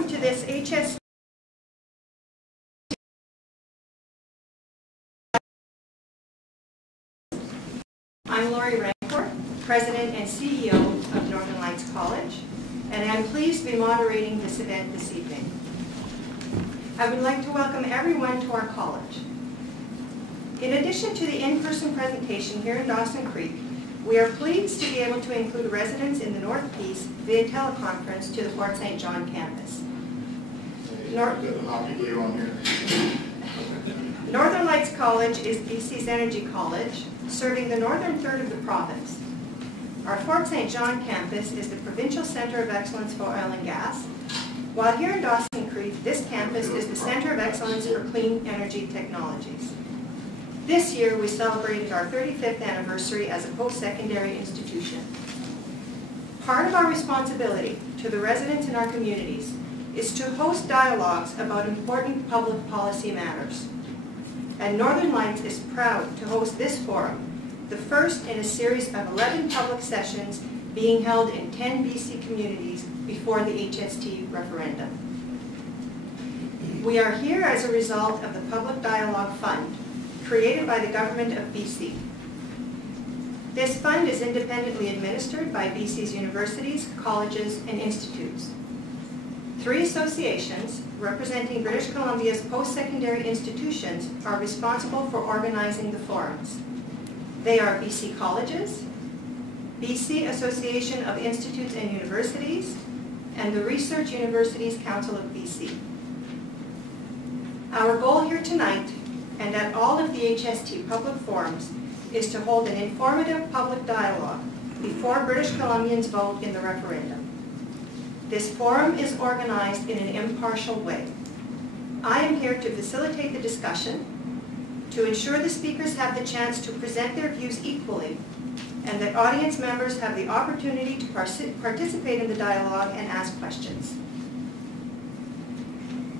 welcome to this HST. I'm Lori Rancourt, President and CEO of Northern Lights College, and I'm pleased to be moderating this event this evening. I would like to welcome everyone to our college. In addition to the in-person presentation here in Dawson Creek, we are pleased to be able to include residents in the Northeast via teleconference to the Fort St. John campus. Northern Lights College is BC's energy college, serving the northern third of the province. Our Fort St. John campus is the provincial center of excellence for oil and gas, while here in Dawson Creek, this campus is the center of excellence for clean energy technologies. This year, we celebrated our 35th anniversary as a post-secondary institution. Part of our responsibility to the residents in our communities is to host dialogues about important public policy matters. And Northern Lights is proud to host this forum, the first in a series of 11 public sessions being held in 10 BC communities before the HST referendum. We are here as a result of the Public Dialogue Fund, created by the Government of BC. This fund is independently administered by BC's universities, colleges, and institutes. 3 associations representing British Columbia's post-secondary institutions are responsible for organizing the forums. They are BC Colleges, BC Association of Institutes and Universities, and the Research Universities Council of BC. Our goal here tonight and at all of the HST public forums is to hold an informative public dialogue before British Columbians vote in the referendum. This forum is organized in an impartial way. I am here to facilitate the discussion, to ensure the speakers have the chance to present their views equally, and that audience members have the opportunity to participate in the dialogue and ask questions.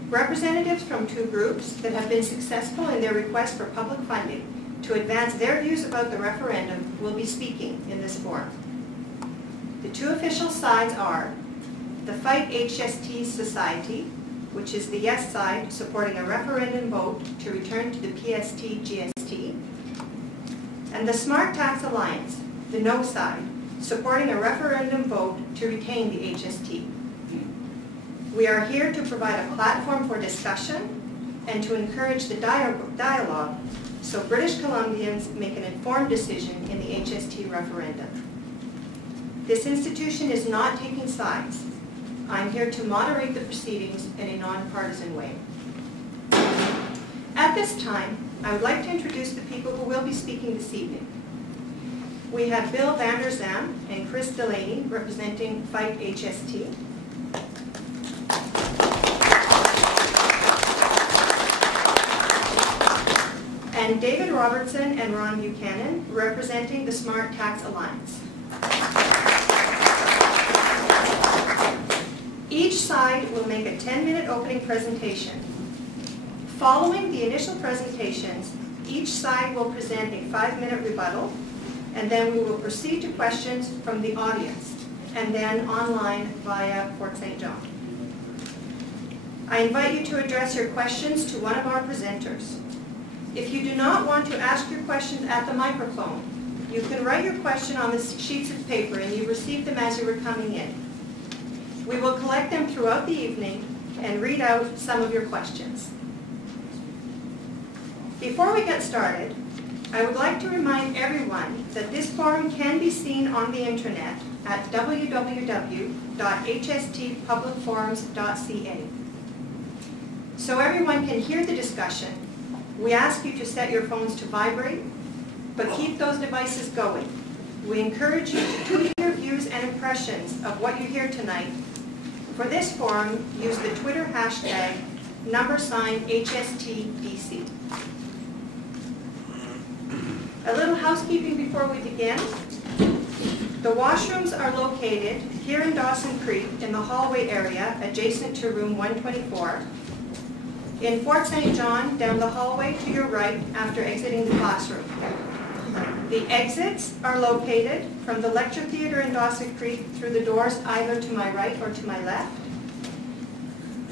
Representatives from 2 groups that have been successful in their request for public funding to advance their views about the referendum will be speaking in this forum. The 2 official sides are the Fight HST Society, which is the yes side supporting a referendum vote to return to the PST-GST, and the Smart Tax Alliance, the no side, supporting a referendum vote to retain the HST. We are here to provide a platform for discussion and to encourage the dialogue so British Columbians make an informed decision in the HST referendum. This institution is not taking sides. I'm here to moderate the proceedings in a nonpartisan way. At this time, I would like to introduce the people who will be speaking this evening. We have Bill Vander Zalm and Chris Delaney representing Fight HST. And David Robertson and Ron Buchanan representing the Smart Tax Alliance. Each side will make a 10-minute opening presentation. Following the initial presentations, each side will present a 5-minute rebuttal, and then we will proceed to questions from the audience, and then online via Fort St. John. I invite you to address your questions to one of our presenters. If you do not want to ask your questions at the microphone, you can write your question on the sheets of paper and you received them as you were coming in. We will collect them throughout the evening and read out some of your questions. Before we get started, I would like to remind everyone that this forum can be seen on the internet at www.hstpublicforums.ca. So everyone can hear the discussion, we ask you to set your phones to vibrate, but keep those devices going. We encourage you to tweet your views and impressions of what you hear tonight. For this forum, use the Twitter hashtag #HSTDC. A little housekeeping before we begin. The washrooms are located here in Dawson Creek in the hallway area adjacent to room 124. In Fort St. John, down the hallway to your right after exiting the classroom. The exits are located from the lecture theater in Dawson Creek through the doors either to my right or to my left.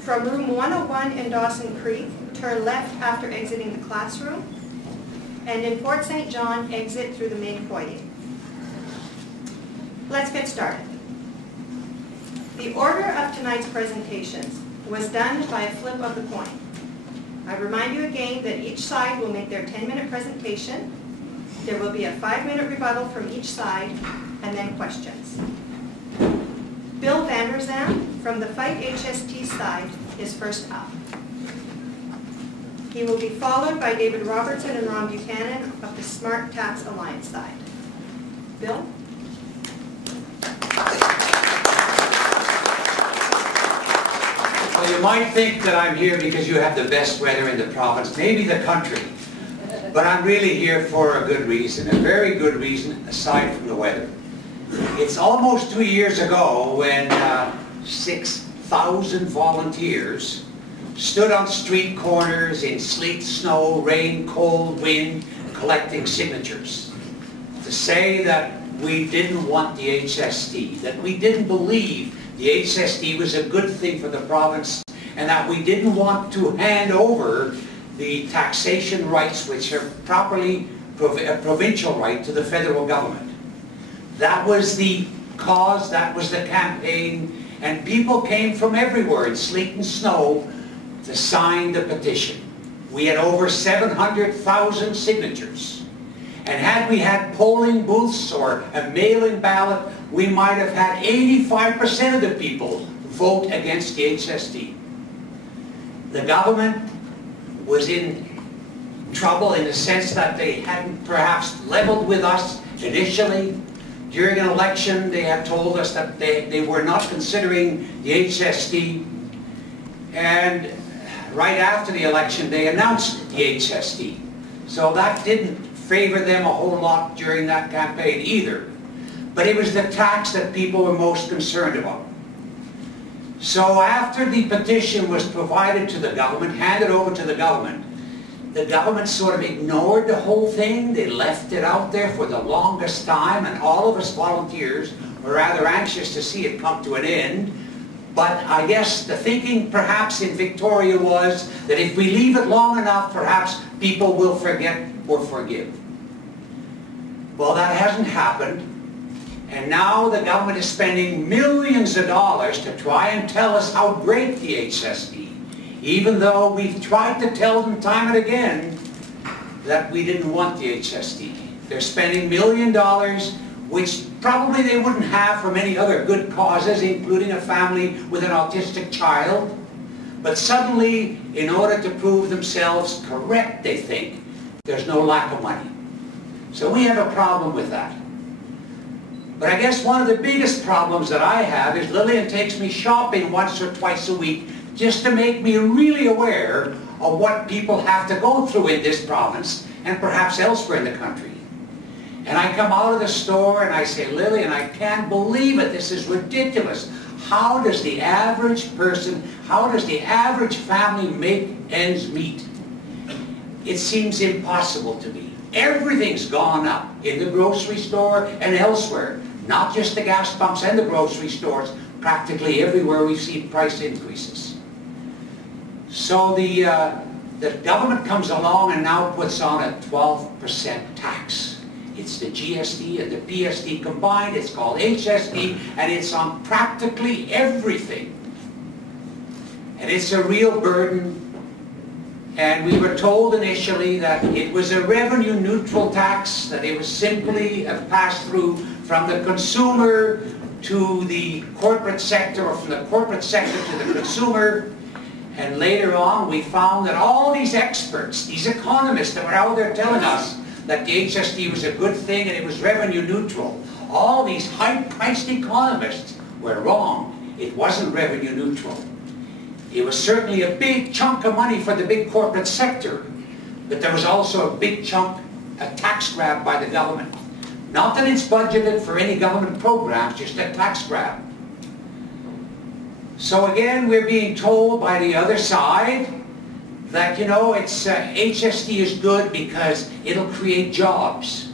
From room 101 in Dawson Creek, turn left after exiting the classroom, and in Fort St. John, exit through the main foyer. Let's get started. The order of tonight's presentations was done by a flip of the coin. I remind you again that each side will make their 10-minute presentation. There will be a 5-minute rebuttal from each side, and then questions. Bill Vander Zalm from the Fight HST side is first up. He will be followed by David Robertson and Ron Buchanan of the Smart Tax Alliance side. Bill? Well, you might think that I'm here because you have the best weather in the province, maybe the country. But I'm really here for a good reason, a very good reason aside from the weather. It's almost 2 years ago when 6,000 volunteers stood on street corners in sleet, snow, rain, cold, wind, collecting signatures to say that we didn't want the HST, that we didn't believe the HST was a good thing for the province, and that we didn't want to hand over the taxation rights, which are properly a provincial right, to the federal government. That was the cause, that was the campaign, and people came from everywhere in sleet and snow to sign the petition. We had over 700,000 signatures. And had we had polling booths or a mail-in ballot, we might have had 85% of the people vote against the HST. The government was in trouble in the sense that they hadn't perhaps leveled with us initially. During an election, they had told us that they were not considering the HST. And right after the election, they announced the HST. So that didn't favor them a whole lot during that campaign either. But it was the tax that people were most concerned about. So after the petition was provided to the government, handed over to the government sort of ignored the whole thing. They left it out there for the longest time, and all of us volunteers were rather anxious to see it come to an end. But I guess the thinking perhaps in Victoria was that if we leave it long enough, perhaps people will forget or forgive. Well, that hasn't happened. And now the government is spending millions of dollars to try and tell us how great the HST, even though we've tried to tell them time and again that we didn't want the HST. They're spending $1 million, which probably they wouldn't have for many other good causes, including a family with an autistic child. But suddenly, in order to prove themselves correct, they think, there's no lack of money. So we have a problem with that. But I guess one of the biggest problems that I have is Lillian takes me shopping once or twice a week just to make me really aware of what people have to go through in this province and perhaps elsewhere in the country. And I come out of the store and I say, Lillian, I can't believe it. This is ridiculous. How does the average person, how does the average family make ends meet? It seems impossible to me. Everything's gone up in the grocery store and elsewhere. Not just the gas pumps and the grocery stores. Practically everywhere we've seen price increases. So the government comes along and now puts on a 12% tax. It's the GST and the PST combined. It's called HST, and it's on practically everything. And it's a real burden. And we were told initially that it was a revenue-neutral tax, that it was simply a pass-through from the consumer to the corporate sector, or from the corporate sector to the consumer. And later on, we found that all these experts, these economists that were out there telling us that the HST was a good thing and it was revenue-neutral, all these high-priced economists were wrong. It wasn't revenue-neutral. It was certainly a big chunk of money for the big corporate sector, but there was also a big chunk, a tax grab by the government. Not that it's budgeted for any government programs, just a tax grab. So again, we're being told by the other side that, you know, it's HST is good because it'll create jobs.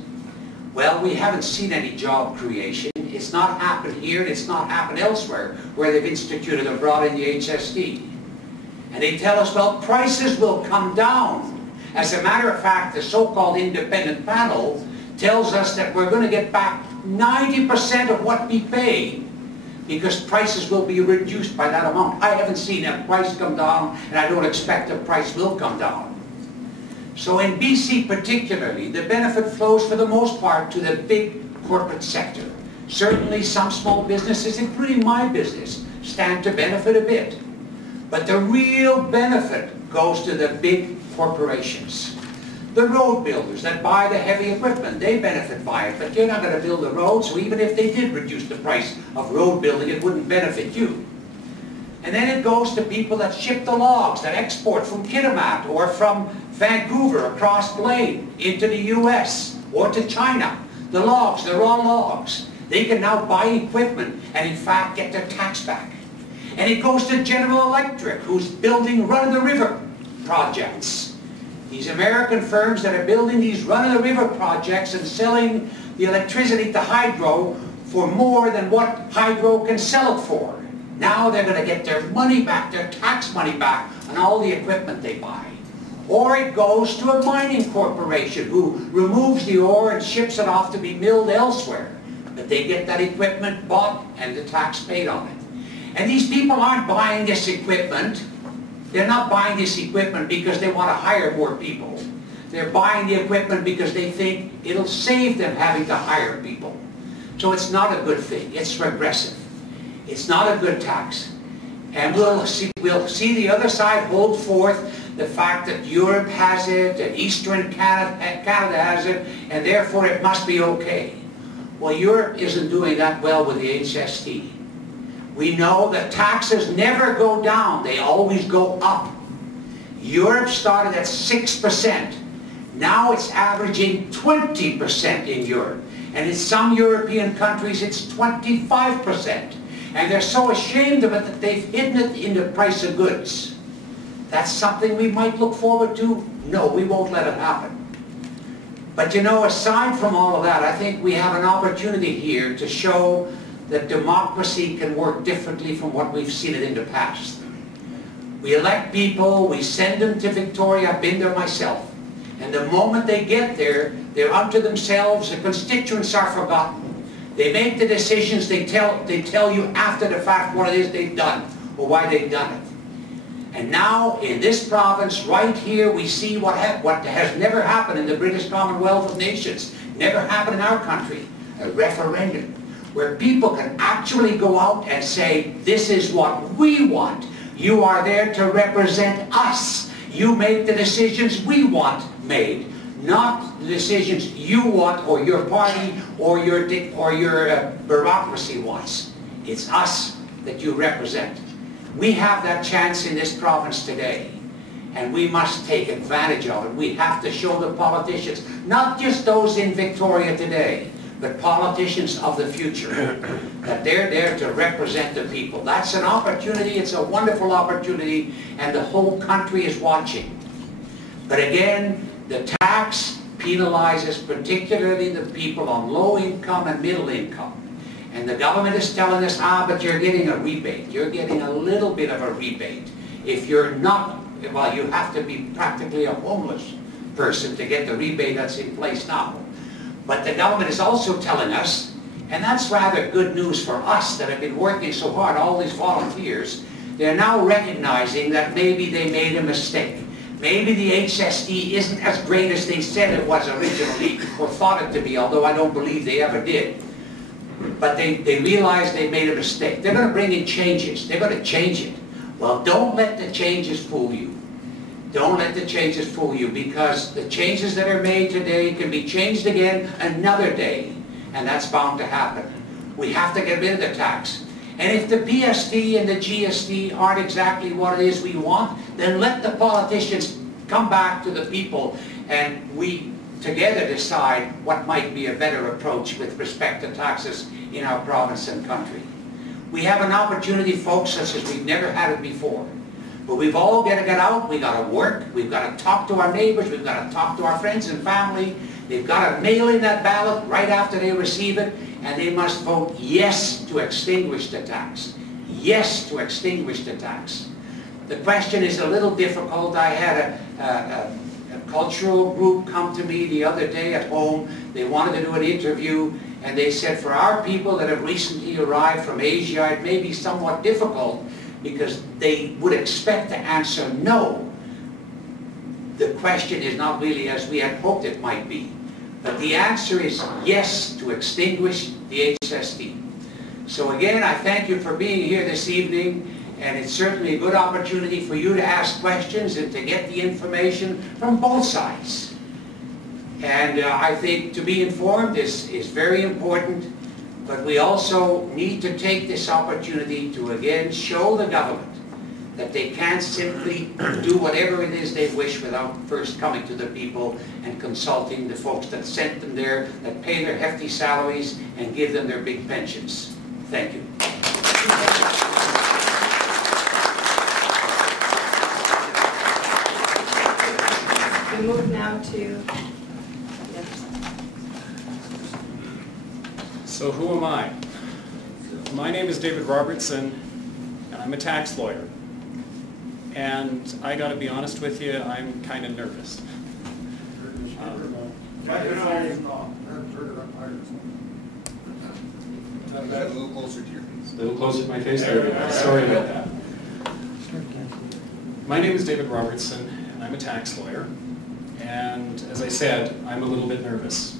Well, we haven't seen any job creation. It's not happened here, and it's not happened elsewhere where they've instituted or brought in the HST. And they tell us, well, prices will come down. As a matter of fact, the so-called independent panel tells us that we're going to get back 90% of what we pay because prices will be reduced by that amount. I haven't seen a price come down, and I don't expect the price will come down. So in BC particularly, the benefit flows for the most part to the big corporate sector. Certainly some small businesses, including my business, stand to benefit a bit. But the real benefit goes to the big corporations. The road builders that buy the heavy equipment, they benefit by it, but you're not going to build the road, so even if they did reduce the price of road building, it wouldn't benefit you. And then it goes to people that ship the logs, that export from Kitimat or from Vancouver across Blaine into the US or to China. The logs, the raw logs, they can now buy equipment and in fact get their tax back. And it goes to General Electric, who's building run-of-the-river projects. These American firms that are building these run-of-the-river projects and selling the electricity to hydro for more than what hydro can sell it for. Now they're going to get their money back, their tax money back on all the equipment they buy. Or it goes to a mining corporation who removes the ore and ships it off to be milled elsewhere. But they get that equipment bought and the tax paid on it. And these people aren't buying this equipment. They're not buying this equipment because they want to hire more people. They're buying the equipment because they think it'll save them having to hire people. So it's not a good thing. It's regressive. It's not a good tax. And we'll see the other side hold forth the fact that Europe has it, and Eastern Canada has it, and therefore it must be okay. Well, Europe isn't doing that well with the HST. We know that taxes never go down, they always go up. Europe started at 6%. Now it's averaging 20% in Europe. And in some European countries it's 25%. And they're so ashamed of it that they've hidden it in the price of goods. That's something we might look forward to? No, we won't let it happen. But you know, aside from all of that, I think we have an opportunity here to show that democracy can work differently from what we've seen it in the past. We elect people, we send them to Victoria, I've been there myself. And the moment they get there, they're unto themselves, the constituents are forgotten. They make the decisions, they tell you after the fact what it is they've done, or why they've done it. And now, in this province, right here, we see what has never happened in the British Commonwealth of Nations, never happened in our country, a referendum, where people can actually go out and say, this is what we want. You are there to represent us. You make the decisions we want made, not the decisions you want or your party or your bureaucracy wants. It's us that you represent. We have that chance in this province today, and we must take advantage of it. We have to show the politicians, not just those in Victoria today, but politicians of the future, that they're there to represent the people. That's an opportunity, it's a wonderful opportunity, and the whole country is watching. But again, the tax penalizes particularly the people on low income and middle income. And the government is telling us, but you're getting a rebate. You're getting a little bit of a rebate. If you're not, well, you have to be practically a homeless person to get the rebate that's in place now. But the government is also telling us, and that's rather good news for us that have been working so hard, all these volunteers, they're now recognizing that maybe they made a mistake. Maybe the HST isn't as great as they said it was originally, or thought it to be, although I don't believe they ever did. But they realize they made a mistake. They're going to bring in changes. They're going to change it. Well, don't let the changes fool you. Don't let the changes fool you, because the changes that are made today can be changed again another day, and that's bound to happen. We have to get rid of the tax. And if the PST and the GST aren't exactly what it is we want, then let the politicians come back to the people, and we together decide what might be a better approach with respect to taxes in our province and country. We have an opportunity, folks, such as we've never had it before. But we've all got to get out, we've got to work, we've got to talk to our neighbors, we've got to talk to our friends and family. They've got to mail in that ballot right after they receive it, and they must vote yes to extinguish the tax. Yes to extinguish the tax. The question is a little difficult. I had a cultural group come to me the other day at home. They wanted to do an interview, and they said for our people that have recently arrived from Asia, it may be somewhat difficult because they would expect to answer no. The question is not really as we had hoped it might be. But the answer is yes to extinguish the HST. So again, I thank you for being here this evening, and it's certainly a good opportunity for you to ask questions and to get the information from both sides. And I think to be informed is very important, but we also need to take this opportunity to again show the government that they can't simply do whatever it is they wish without first coming to the people and consulting the folks that sent them there, that pay their hefty salaries and give them their big pensions. Thank you. We move now to the other side. So who am I? My name is David Robertson, and I'm a tax lawyer. And I got to be honest with you, I'm kind of nervous. A little closer to your face. A little closer to my face? There we go. Sorry about that. My name is David Robertson, and I'm a tax lawyer. And as I said, I'm a little bit nervous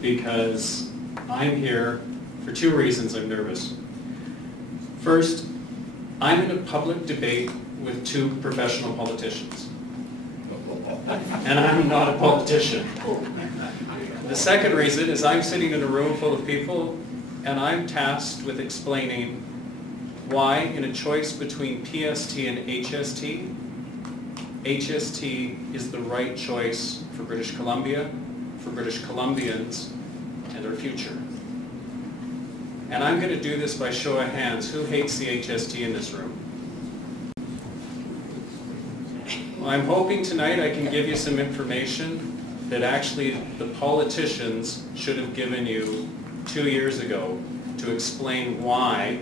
because I'm here for two reasons I'm nervous. First, I'm in a public debate with two professional politicians. And I'm not a politician. The second reason is I'm sitting in a room full of people and I'm tasked with explaining why in a choice between PST and HST, HST is the right choice for British Columbia, for British Columbians, and our future. And I'm going to do this by show of hands. Who hates the HST in this room? Well, I'm hoping tonight I can give you some information that actually the politicians should have given you 2 years ago to explain why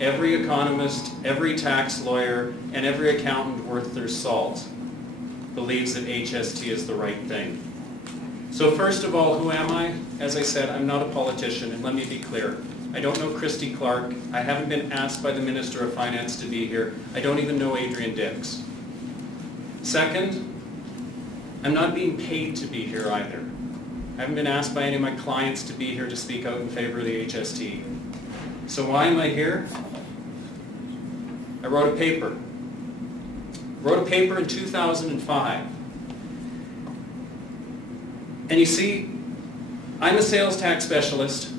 every economist, every tax lawyer, and every accountant worth their salt believes that HST is the right thing. So first of all, who am I? As I said, I'm not a politician, and let me be clear. I don't know Christy Clark. I haven't been asked by the Minister of Finance to be here. I don't even know Adrian Dix. Second, I'm not being paid to be here either. I haven't been asked by any of my clients to be here to speak out in favor of the HST. So why am I here? I wrote a paper. Wrote a paper in 2005. And you see, I'm a sales tax specialist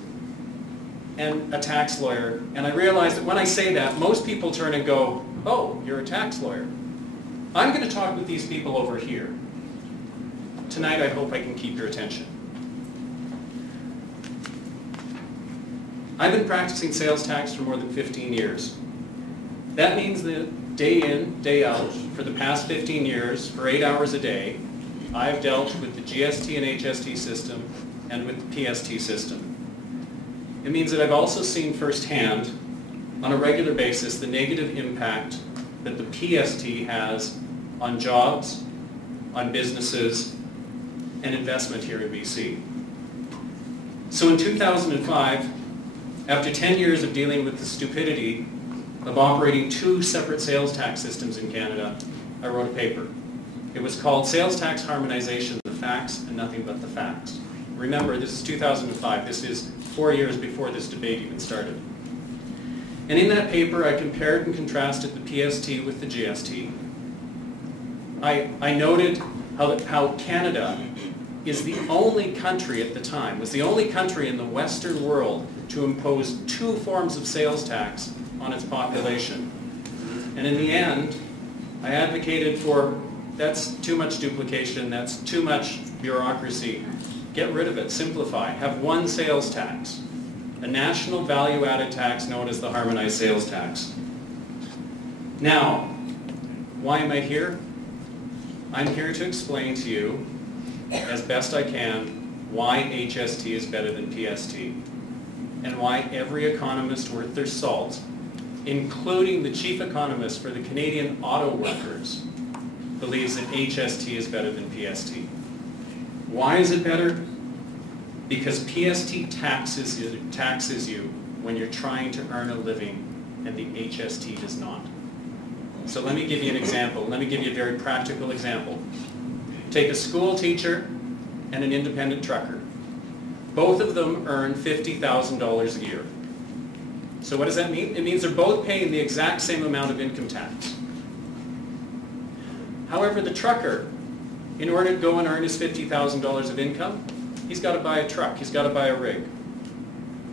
and a tax lawyer, and I realize that when I say that, most people turn and go, oh, you're a tax lawyer. I'm going to talk with these people over here. Tonight, I hope I can keep your attention. I've been practicing sales tax for more than 15 years. That means that day in, day out, for the past 15 years, for 8 hours a day, I've dealt with the GST and HST system and with the PST system. It means that I've also seen firsthand, on a regular basis, the negative impact that the PST has on jobs, on businesses, and investment here in BC. So in 2005, after 10 years of dealing with the stupidity of operating two separate sales tax systems in Canada, I wrote a paper. It was called Sales Tax Harmonization, the Facts and Nothing But the Facts. Remember, this is 2005. This is 4 years before this debate even started. And in that paper, I compared and contrasted the PST with the GST. I noted how Canada is the only country at the time, was the only country in the Western world to impose two forms of sales tax on its population. And in the end, I advocated for, that's too much duplication, that's too much bureaucracy. Get rid of it, simplify, have one sales tax, a national value-added tax known as the harmonized sales tax. Now, why am I here? I'm here to explain to you, as best I can, why HST is better than PST, and why every economist worth their salt including the chief economist for the Canadian auto workers, believes that HST is better than PST. Why is it better? Because PST taxes you when you're trying to earn a living, and the HST does not. So let me give you an example. Let me give you a very practical example. Take a school teacher and an independent trucker. Both of them earn $50,000 a year. So what does that mean? It means they're both paying the exact same amount of income tax. However, the trucker, in order to go and earn his $50,000 of income, he's got to buy a truck, he's got to buy a rig.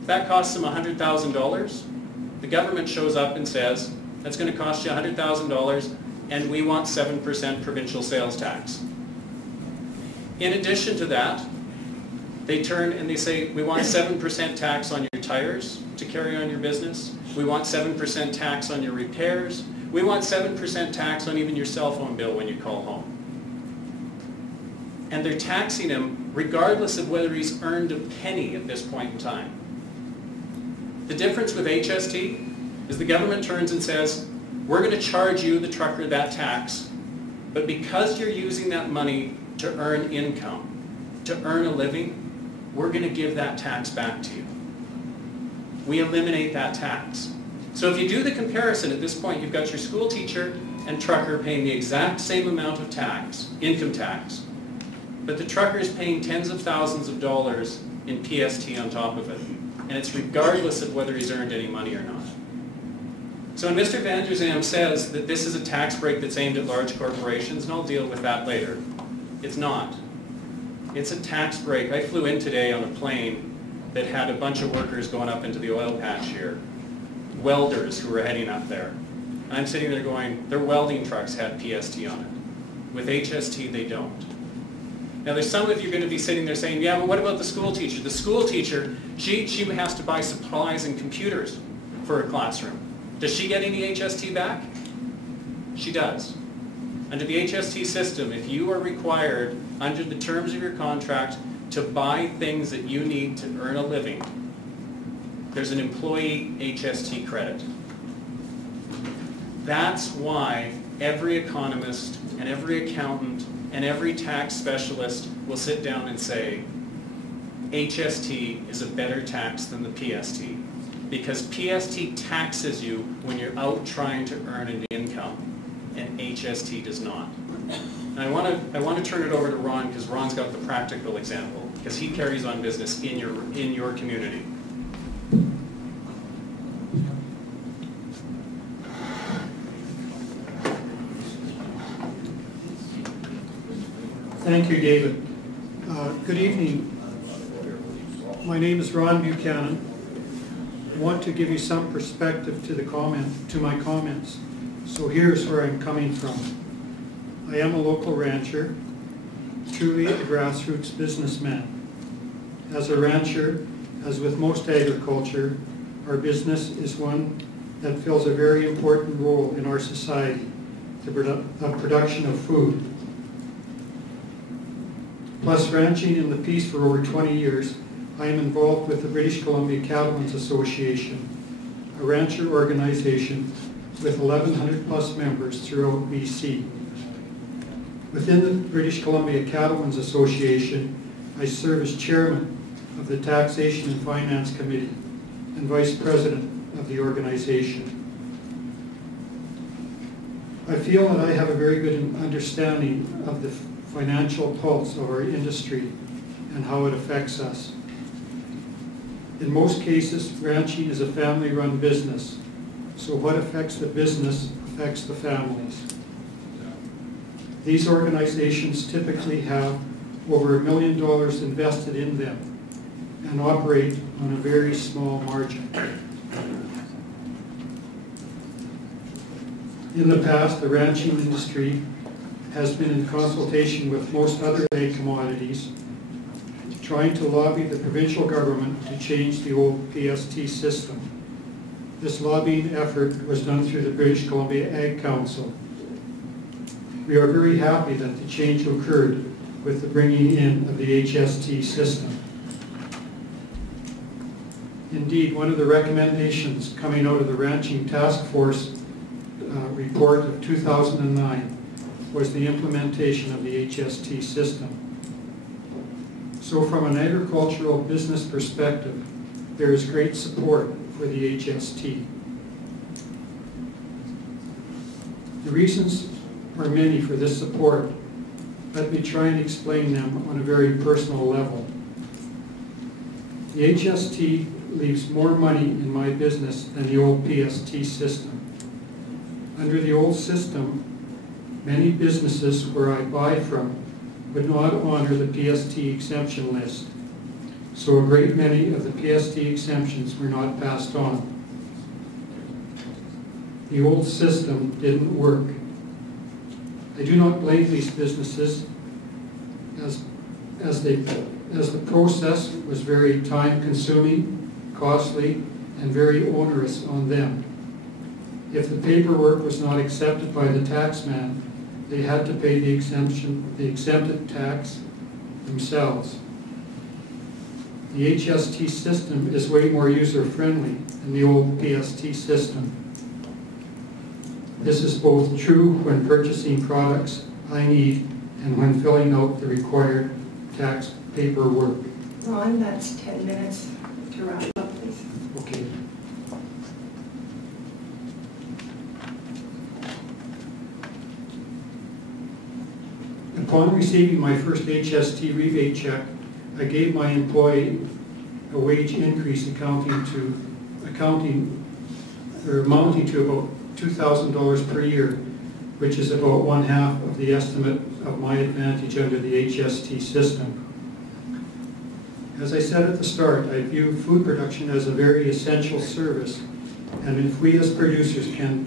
If that costs him $100,000, the government shows up and says, that's going to cost you $100,000 and we want 7% provincial sales tax. In addition to that, they turn and they say, we want 7% tax on your tires to carry on your business. We want 7% tax on your repairs. We want 7% tax on even your cell phone bill when you call home. And they're taxing him regardless of whether he's earned a penny at this point in time. The difference with HST is the government turns and says, we're going to charge you, the trucker, that tax, but because you're using that money to earn income, to earn a living, we're going to give that tax back to you. We eliminate that tax. So if you do the comparison at this point, you've got your school teacher and trucker paying the exact same amount of tax, income tax, but the trucker is paying tens of thousands of dollars in PST on top of it. And it's regardless of whether he's earned any money or not. So when Mr. Vander Zalm says that this is a tax break that's aimed at large corporations, and I'll deal with that later, it's not. It's a tax break. I flew in today on a plane that had a bunch of workers going up into the oil patch here, welders who were heading up there. And I'm sitting there going, their welding trucks had PST on it. With HST, they don't. Now there's some of you going to be sitting there saying, yeah, but what about the school teacher? The school teacher, she has to buy supplies and computers for her classroom. Does she get any HST back? She does. Under the HST system, if you are required under the terms of your contract to buy things that you need to earn a living, there's an employee HST credit. That's why every economist and every accountant and every tax specialist will sit down and say, HST is a better tax than the PST. Because PST taxes you when you're out trying to earn an income, and HST does not. And I want to turn it over to Ron, because Ron's got the practical example, because he carries on business in your community. Thank you, David. Good evening. My name is Ron Buchanan. I want to give you some perspective to my comments. So here's where I'm coming from. I am a local rancher, truly a grassroots businessman. As a rancher, as with most agriculture, our business is one that fills a very important role in our society, the production of food. Plus ranching in the Peace for over 20 years, I am involved with the British Columbia Cattlemen's Association, a rancher organization with 1,100 plus members throughout BC. Within the British Columbia Cattlemen's Association, I serve as chairman of the Taxation and Finance Committee and vice president of the organization. I feel that I have a very good understanding of the financial pulse of our industry and how it affects us. In most cases, ranching is a family-run business, so what affects the business affects the families. These organizations typically have over $1 million invested in them and operate on a very small margin. In the past, the ranching industry has been in consultation with most other ag commodities, trying to lobby the provincial government to change the old PST system. This lobbying effort was done through the British Columbia Ag Council. We are very happy that the change occurred with the bringing in of the HST system. Indeed, one of the recommendations coming out of the Ranching Task Force report of 2009 was the implementation of the HST system. So from an agricultural business perspective, there is great support for the HST. The reasons are many for this support. Let me try and explain them on a very personal level. The HST leaves more money in my business than the old PST system. Under the old system, many businesses where I buy from would not honor the PST exemption list. So a great many of the PST exemptions were not passed on. The old system didn't work. I do not blame these businesses as the process was very time-consuming, costly, and very onerous on them. If the paperwork was not accepted by the taxman, they had to pay the exempted tax themselves. The HST system is way more user-friendly than the old PST system. This is both true when purchasing products I need and when filling out the required tax paperwork. Ron, that's 10 minutes to wrap up, please. Okay. Upon receiving my first HST rebate check, I gave my employee a wage increase amounting to about $2,000 per year, which is about 1/2 of the estimate of my advantage under the HST system. As I said at the start, I view food production as a very essential service, and if we as producers can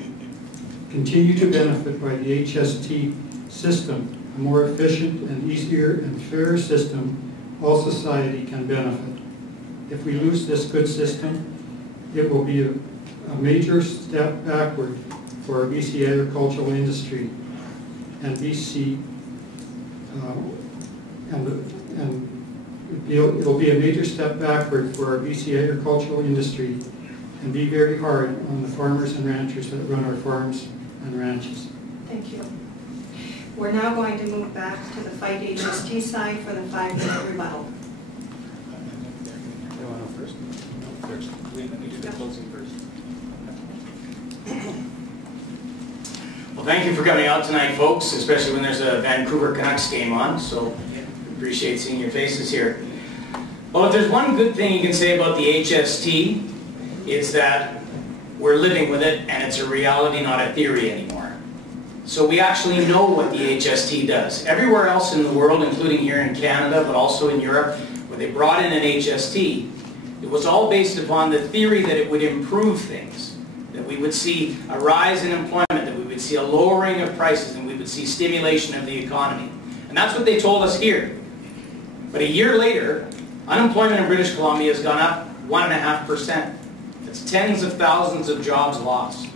continue to benefit by the HST system, a more efficient and easier and fairer system, all society can benefit. If we lose this good system, it will be a major step backward for our BC agricultural industry and BC, it'll be a major step backward for our BC agricultural industry and be very hard on the farmers and ranchers that run our farms and ranches. Thank you. We're now going to move back to the Fight HST side for the 5-minute rebuttal. You want to go first? No, first. We do the closing first. Well, thank you for coming out tonight, folks, especially when there's a Vancouver Canucks game on, so appreciate seeing your faces here. Well, if there's one good thing you can say about the HST, it's that we're living with it and it's a reality, not a theory anymore. So we actually know what the HST does. Everywhere else in the world, including here in Canada, but also in Europe, where they brought in an HST, it was all based upon the theory that it would improve things, that we would see a rise in employment, that we would see a lowering of prices, and we would see stimulation of the economy. And that's what they told us here. But a year later, unemployment in British Columbia has gone up 1.5%. That's tens of thousands of jobs lost.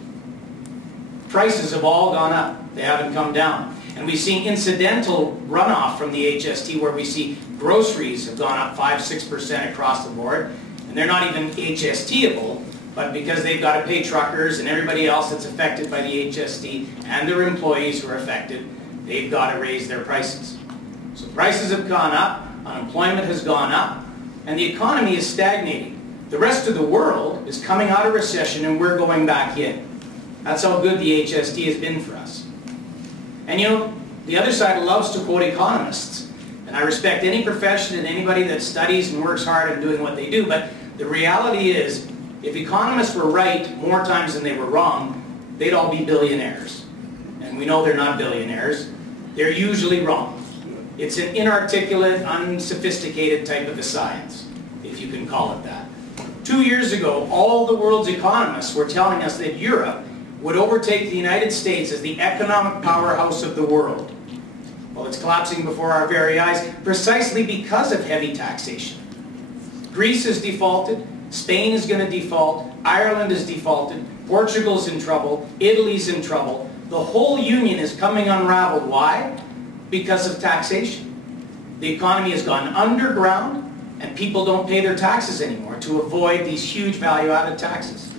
Prices have all gone up. They haven't come down. And we've seen incidental runoff from the HST where we see groceries have gone up 5-6% across the board. And they're not even HST-able, but because they've got to pay truckers and everybody else that's affected by the HST and their employees who are affected, they've got to raise their prices. So prices have gone up, unemployment has gone up, and the economy is stagnating. The rest of the world is coming out of recession and we're going back in. That's how good the HST has been for us. And you know, the other side loves to quote economists. And I respect any profession and anybody that studies and works hard at doing what they do, but the reality is, if economists were right more times than they were wrong, they'd all be billionaires. And we know they're not billionaires. They're usually wrong. It's an inarticulate, unsophisticated type of a science, if you can call it that. 2 years ago, all the world's economists were telling us that Europe would overtake the United States as the economic powerhouse of the world. Well, it's collapsing before our very eyes precisely because of heavy taxation. Greece has defaulted, Spain is going to default, Ireland has defaulted, Portugal's in trouble, Italy's in trouble. The whole union is coming unraveled. Why? Because of taxation. The economy has gone underground, and people don't pay their taxes anymore to avoid these huge value-added taxes.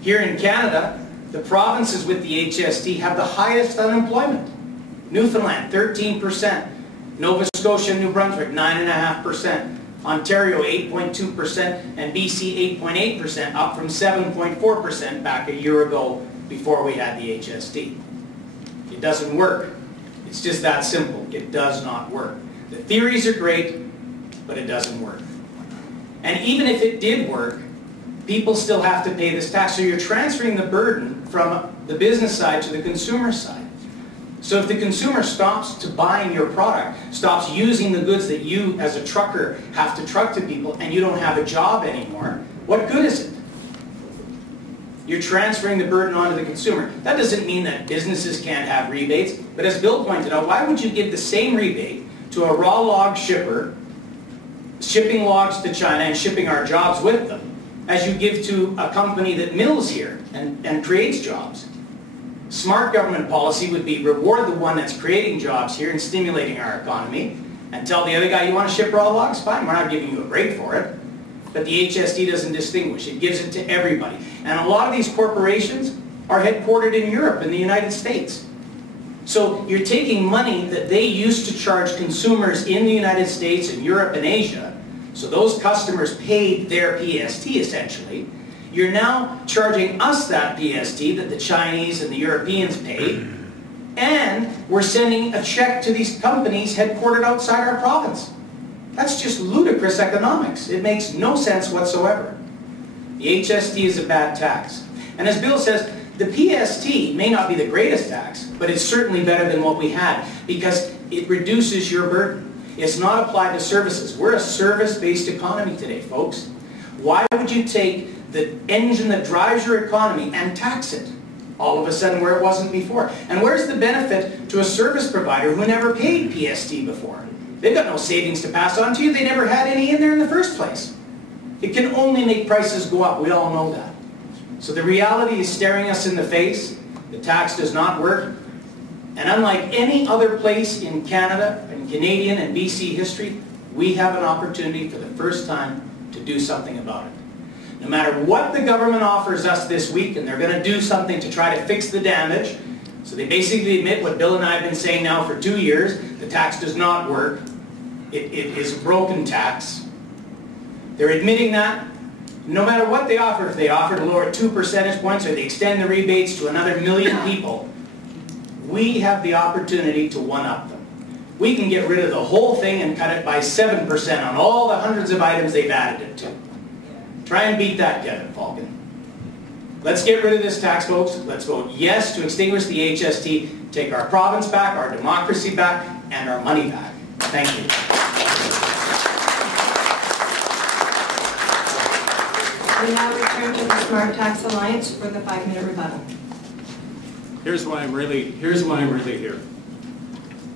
Here in Canada, the provinces with the HST have the highest unemployment. Newfoundland, 13%. Nova Scotia and New Brunswick, 9.5%. Ontario, 8.2%. And BC, 8.8%, up from 7.4% back a year ago before we had the HST. It doesn't work. It's just that simple. It does not work. The theories are great, but it doesn't work. And even if it did work, people still have to pay this tax. So you're transferring the burden from the business side to the consumer side. So if the consumer stops to buying your product, stops using the goods that you as a trucker have to truck to people, and you don't have a job anymore, what good is it? You're transferring the burden onto the consumer. That doesn't mean that businesses can't have rebates, but as Bill pointed out, why would you give the same rebate to a raw log shipper, shipping logs to China and shipping our jobs with them, as you give to a company that mills here and creates jobs? Smart government policy would be reward the one that's creating jobs here and stimulating our economy, and tell the other guy, you want to ship raw logs? Fine, we're not giving you a break for it. But the HST doesn't distinguish. It gives it to everybody. And a lot of these corporations are headquartered in Europe and the United States. So you're taking money that they used to charge consumers in the United States and Europe and Asia, so those customers paid their PST essentially. You're now charging us that PST that the Chinese and the Europeans paid, and we're sending a check to these companies headquartered outside our province. That's just ludicrous economics. It makes no sense whatsoever. The HST is a bad tax. And as Bill says, the PST may not be the greatest tax, but it's certainly better than what we had because it reduces your burden. It's not applied to services. We're a service-based economy today, folks. Why would you take the engine that drives your economy and tax it all of a sudden where it wasn't before? And where's the benefit to a service provider who never paid PST before? They've got no savings to pass on to you. They never had any in there in the first place. It can only make prices go up. We all know that. So the reality is staring us in the face. The tax does not work. And unlike any other place in Canada, in Canadian and BC history, we have an opportunity for the first time to do something about it. No matter what the government offers us this week, and they're going to do something to try to fix the damage, so they basically admit what Bill and I have been saying now for 2 years, the tax does not work. It is a broken tax. They're admitting that. No matter what they offer, if they offer to lower 2 percentage points or they extend the rebates to another million people, we have the opportunity to one-up them. We can get rid of the whole thing and cut it by 7% on all the hundreds of items they've added it to. Try and beat that, Kevin Falcon. Let's get rid of this tax, folks. Let's vote yes to extinguish the HST, take our province back, our democracy back, and our money back. Thank you. We now return to the Smart Tax Alliance for the 5-minute rebuttal. Here's why I'm really here.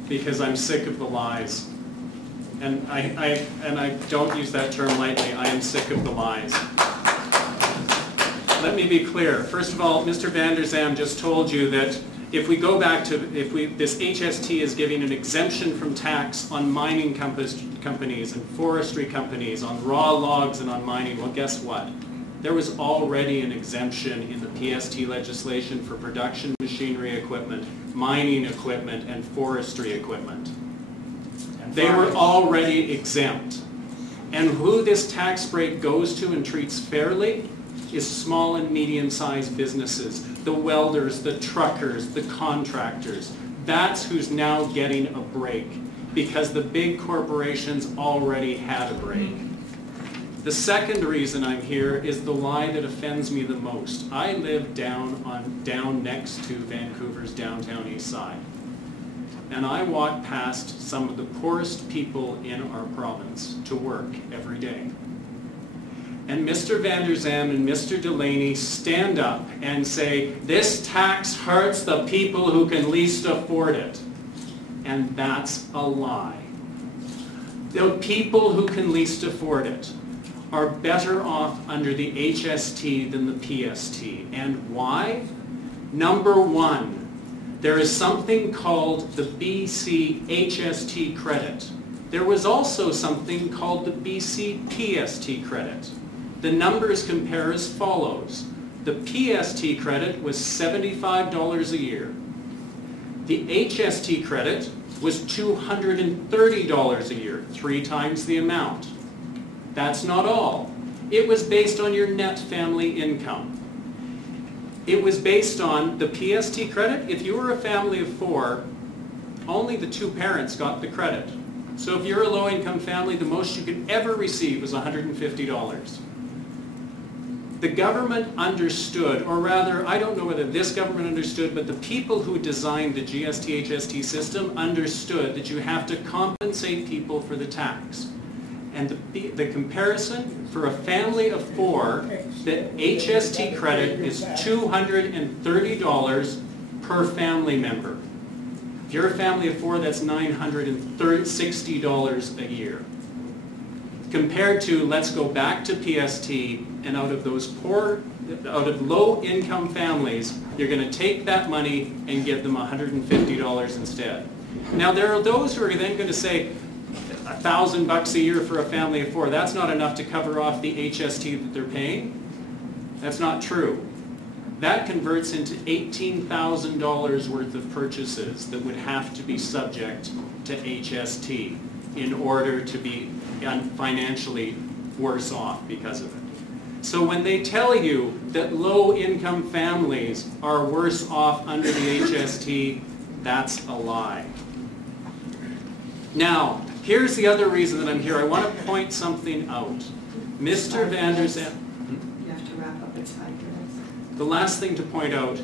Because I'm sick of the lies. And I don't use that term lightly. I am sick of the lies. Let me be clear. First of all, Mr. Vander Zalm just told you that if we go back to, this HST is giving an exemption from tax on mining companies and forestry companies, on raw logs and on mining. Well, guess what? There was already an exemption in the PST legislation for production machinery equipment, mining equipment, and forestry equipment. They were already exempt. And who this tax break goes to and treats fairly is small and medium-sized businesses, the welders, the truckers, the contractors. That's who's now getting a break because the big corporations already had a break. The second reason I'm here is the lie that offends me the most. I live down next to Vancouver's downtown east side. And I walk past some of the poorest people in our province to work every day. And Mr. Vander Zalm and Mr. Delaney stand up and say, this tax hurts the people who can least afford it. And that's a lie. The people who can least afford it are better off under the HST than the PST. And why? Number one, there is something called the BC HST credit. There was also something called the BC PST credit. The numbers compare as follows. The PST credit was $75 a year. The HST credit was $230 a year, 3 times the amount. That's not all. It was based on your net family income. It was based on the PST credit. If you were a family of 4, only the 2 parents got the credit. So if you're a low-income family, the most you could ever receive was $150. The government understood, or rather, I don't know whether this government understood, but the people who designed the GST-HST system understood that you have to compensate people for the tax. And the comparison for a family of 4, the HST credit is $230 per family member. If you're a family of 4, that's $960 a year. Compared to, let's go back to PST, and out of those low-income families, you're going to take that money and give them $150 instead. Now, there are those who are then going to say, $1,000 a year for a family of 4, that's not enough to cover off the HST that they're paying. That's not true. That converts into $18,000 worth of purchases that would have to be subject to HST in order to be financially worse off because of it. So when they tell you that low-income families are worse off under the HST, that's a lie. Now, here's the other reason that I'm here. I want to point something out. Mr. Vander Zalm. You have to wrap up at 5 minutes. The last thing to point out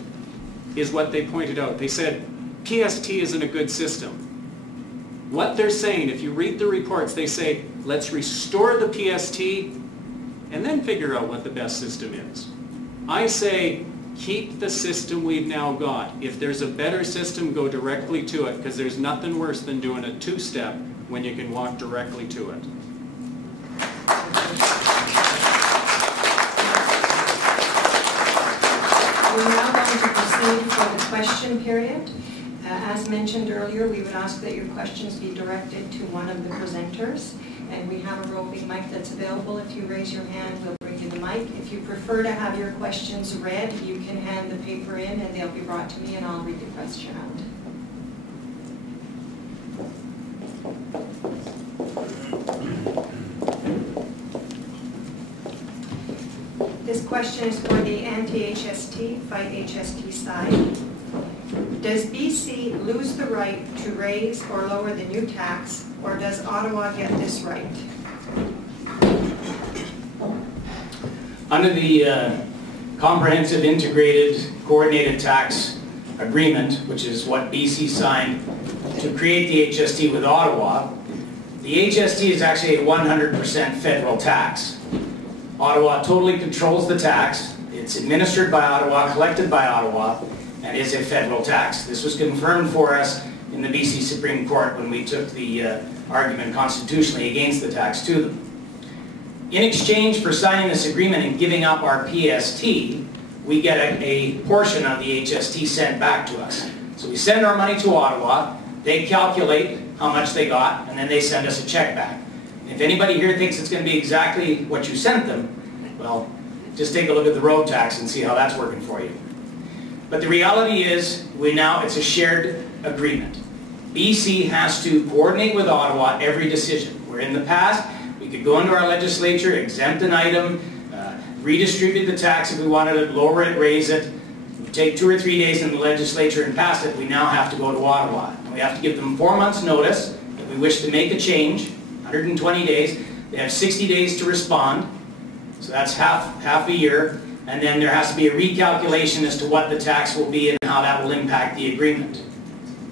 is what they pointed out. They said, PST isn't a good system. What they're saying, if you read the reports, they say, let's restore the PST and then figure out what the best system is. I say, keep the system we've now got. If there's a better system, go directly to it, because there's nothing worse than doing a 2-step when you can walk directly to it. We're now going to proceed for the question period. As mentioned earlier, we would ask that your questions be directed to one of the presenters. And we have a roving mic that's available. If you raise your hand, we'll bring you the mic. If you prefer to have your questions read, you can hand the paper in and they'll be brought to me and I'll read the question out. This question is for the anti-HST, fight HST side. Does BC lose the right to raise or lower the new tax, or does Ottawa get this right? Under the Comprehensive Integrated Coordinated Tax Agreement, which is what BC signed to create the HST with Ottawa, the HST is actually a 100% federal tax. Ottawa totally controls the tax. It's administered by Ottawa, collected by Ottawa, and is a federal tax. This was confirmed for us in the BC Supreme Court when we took the argument constitutionally against the tax to them. In exchange for signing this agreement and giving up our PST, we get a portion of the HST sent back to us. So we send our money to Ottawa, they calculate how much they got, and then they send us a check back. If anybody here thinks it's going to be exactly what you sent them, well, just take a look at the road tax and see how that's working for you. But the reality is, it's a shared agreement. BC has to coordinate with Ottawa every decision. Where in the past, we could go into our legislature, exempt an item, redistribute the tax if we wanted to, lower it, raise it, take 2 or 3 days in the legislature and pass it. We now have to go to Ottawa. And we have to give them 4 months notice that we wish to make a change, 120 days. They have 60 days to respond, so that's half a year. And then there has to be a recalculation as to what the tax will be and how that will impact the agreement.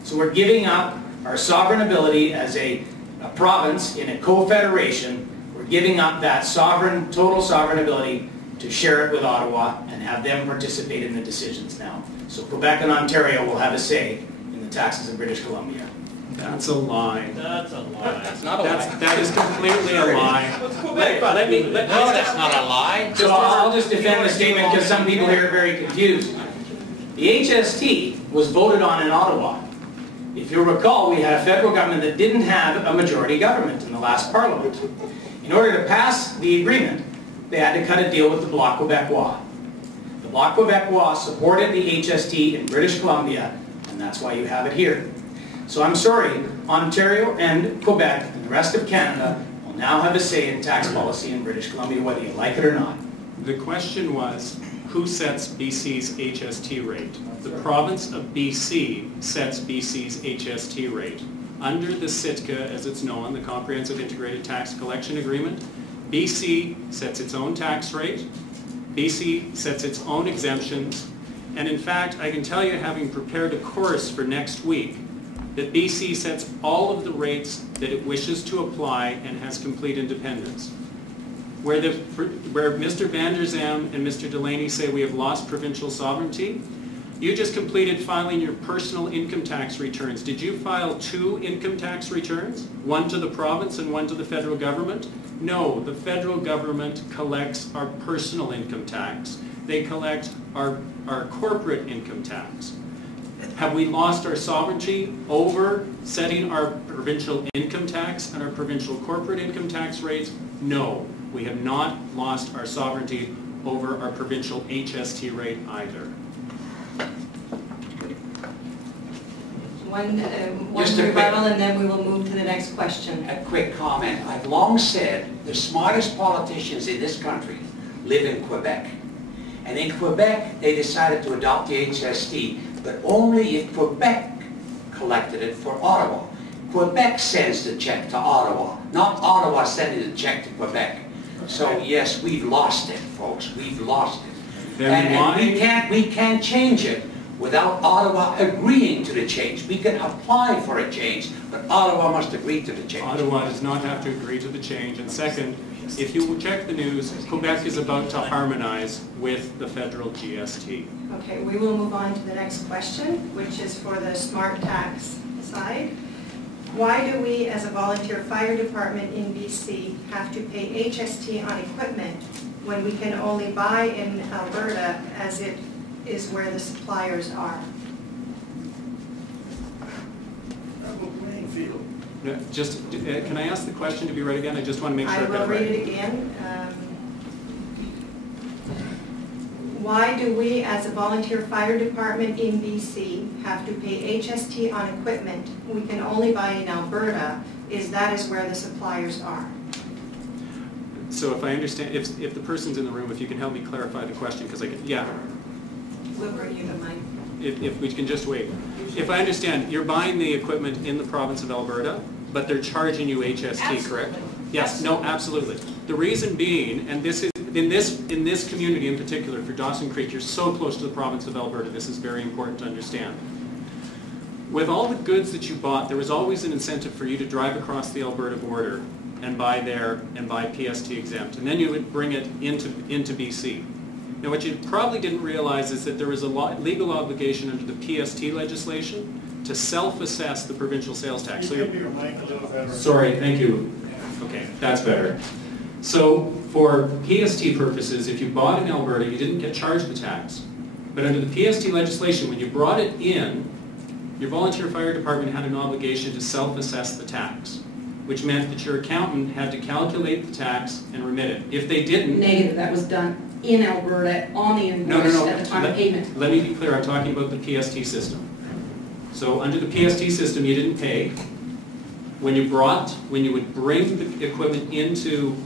So we're giving up our sovereign ability as a province in a co-federation. We're giving up that total sovereign ability to share it with Ottawa and have them participate in the decisions now. So Quebec and Ontario will have a say in the taxes of British Columbia. That's a lie. That's a lie. That's not a lie. That is completely a lie. No, that's not a lie. So I'll just defend the statement because some people here are very confused. The HST was voted on in Ottawa. If you'll recall, we had a federal government that didn't have a majority government in the last parliament. In order to pass the agreement, they had to cut a deal with the Bloc Québécois. The Bloc Québécois supported the HST in British Columbia, and that's why you have it here. So I'm sorry, Ontario and Quebec and the rest of Canada will now have a say in tax policy in British Columbia, whether you like it or not. The question was, who sets BC's HST rate? The province of BC sets BC's HST rate. Under the Sitka, as it's known, the Comprehensive Integrated Tax Collection Agreement, BC sets its own tax rate, BC sets its own exemptions, and in fact, I can tell you, having prepared a course for next week, that BC sets all of the rates that it wishes to apply and has complete independence. Where Mr. Vander Zalm and Mr. Delaney say we have lost provincial sovereignty, you just completed filing your personal income tax returns. Did you file 2 income tax returns? One to the province and one to the federal government? No, the federal government collects our personal income tax. They collect our corporate income tax. Have we lost our sovereignty over setting our provincial income tax and our provincial corporate income tax rates? No, we have not lost our sovereignty over our provincial HST rate either. One Just a rebuttal, and then we will move to the next question. A quick comment. I've long said the smartest politicians in this country live in Quebec. And in Quebec, they decided to adopt the HST, but only if Quebec collected it for Ottawa. Quebec sends the check to Ottawa, not Ottawa sending the check to Quebec. So yes, we've lost it, folks. We've lost it. And we can't change it without Ottawa agreeing to the change. We can apply for a change, but Ottawa must agree to the change. Ottawa does not have to agree to the change. And second, if you check the news, Quebec is about to harmonize with the federal GST. Okay, we will move on to the next question, which is for the smart tax side. Why do we, as a volunteer fire department in BC, have to pay HST on equipment when we can only buy in Alberta, as it is where the suppliers are? No, just, can I ask the question to be read again? I just want to make sure I will read it again. Why do we, as a volunteer fire department in BC, have to pay HST on equipment we can only buy in Alberta, is where the suppliers are? So if I understand, if the person's in the room, if you can help me clarify the question, because I can, yeah. We'll bring you the mic. If we can just wait. If I understand, you're buying the equipment in the province of Alberta, but they're charging you HST, Absolutely. Correct? Yes, no, absolutely. The reason being, and this is, in this community in particular, for Dawson Creek, you're so close to the province of Alberta, this is very important to understand. With all the goods that you bought, there was always an incentive for you to drive across the Alberta border and buy there and buy PST exempt, and then you would bring it into BC. Now what you probably didn't realize is that there was a legal obligation under the PST legislation to self-assess the provincial sales tax. So your mic a little better. Sorry, thank you. Okay, that's better. So for PST purposes, if you bought in Alberta, you didn't get charged the tax. But under the PST legislation, when you brought it in, your volunteer fire department had an obligation to self-assess the tax, which meant that your accountant had to calculate the tax and remit it. If they didn't... Negative, that was done in Alberta on the invoice at the time of payment. Let me be clear, I'm talking about the PST system. So under the PST system, you didn't pay. When you would bring the equipment into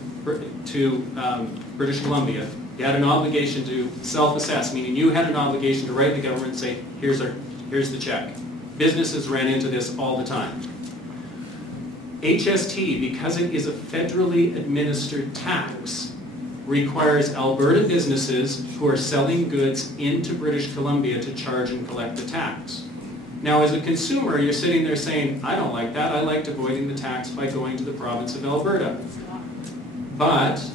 British Columbia, you had an obligation to self-assess, meaning you had an obligation to write to the government and say, here's the check. Businesses ran into this all the time. HST, because it is a federally administered tax, requires Alberta businesses who are selling goods into British Columbia to charge and collect the tax. Now, as a consumer, you're sitting there saying, I don't like that. I liked avoiding the tax by going to the province of Alberta. But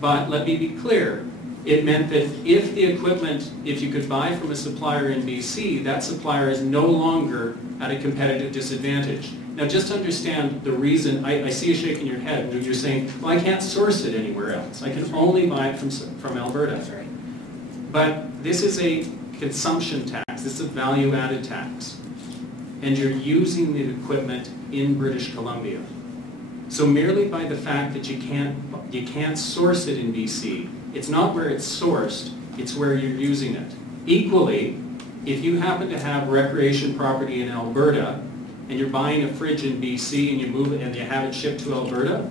let me be clear. It meant that if the equipment, if you could buy from a supplier in BC, that supplier is no longer at a competitive disadvantage. Now, just understand the reason. I see you shaking your head, and you're saying, well, I can't source it anywhere else. I can only buy it from Alberta. That's right. But this is a consumption tax. This is a value-added tax. and you're using the equipment in British Columbia. So merely by the fact that you can't source it in BC, it's not where it's sourced, it's where you're using it. Equally, if you happen to have recreation property in Alberta, and you're buying a fridge in BC and you move it and you have it shipped to Alberta,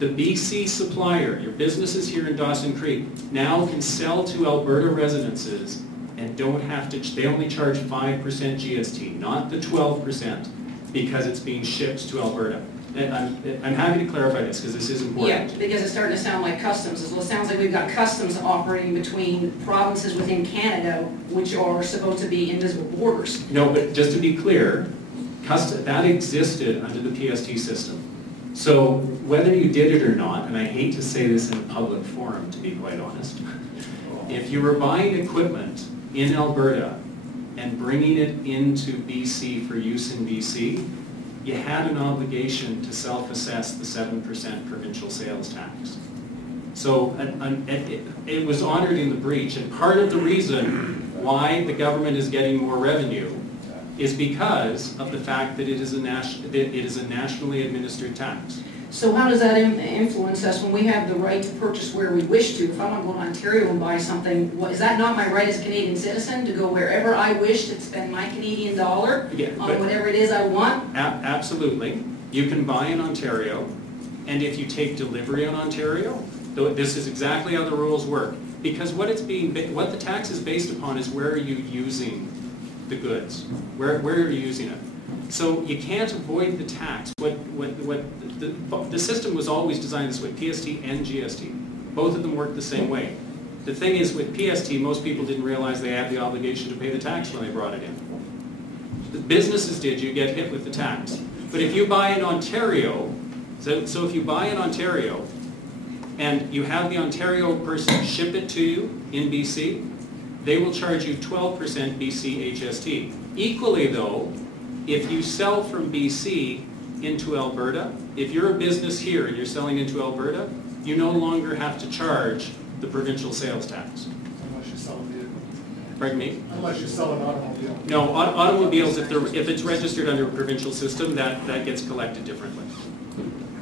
the BC supplier, your businesses here in Dawson Creek, now can sell to Alberta residences and don't have to, they only charge 5% GST, not the 12%, because it's being shipped to Alberta. And I'm happy to clarify this because this is important. Yeah, because it's starting to sound like customs. It sounds like we've got customs operating between provinces within Canada, which are supposed to be invisible borders. No, but just to be clear, that existed under the PST system. So whether you did it or not, and I hate to say this in a public forum to be quite honest, if you were buying equipment in Alberta and bringing it into BC for use in BC, you had an obligation to self-assess the 7% provincial sales tax. So it was honored in the breach, and part of the reason why the government is getting more revenue is because of the fact that it is a nationally administered tax. So how does that influence us when we have the right to purchase where we wish to? If I want to go to Ontario and buy something, is that not my right as a Canadian citizen to go wherever I wish to spend my Canadian dollar on whatever it is I want? Absolutely. You can buy in Ontario, and if you take delivery in Ontario, this is exactly how the rules work. Because what the tax is based upon is where are you using the goods? Where are you using it? So you can't avoid the tax. The system was always designed this way, PST and GST. Both of them work the same way. The thing is, with PST, most people didn't realize they had the obligation to pay the tax when they brought it in. The businesses did, you get hit with the tax. But if you buy in Ontario, so if you buy in Ontario, and you have the Ontario person ship it to you in BC, they will charge you 12% BC HST. Equally though, if you sell from BC into Alberta, if you're a business here and you're selling into Alberta, you no longer have to charge the provincial sales tax. Unless you sell a vehicle. Pardon me? Unless you sell an automobile. No, automobiles, if it's registered under a provincial system, that gets collected differently.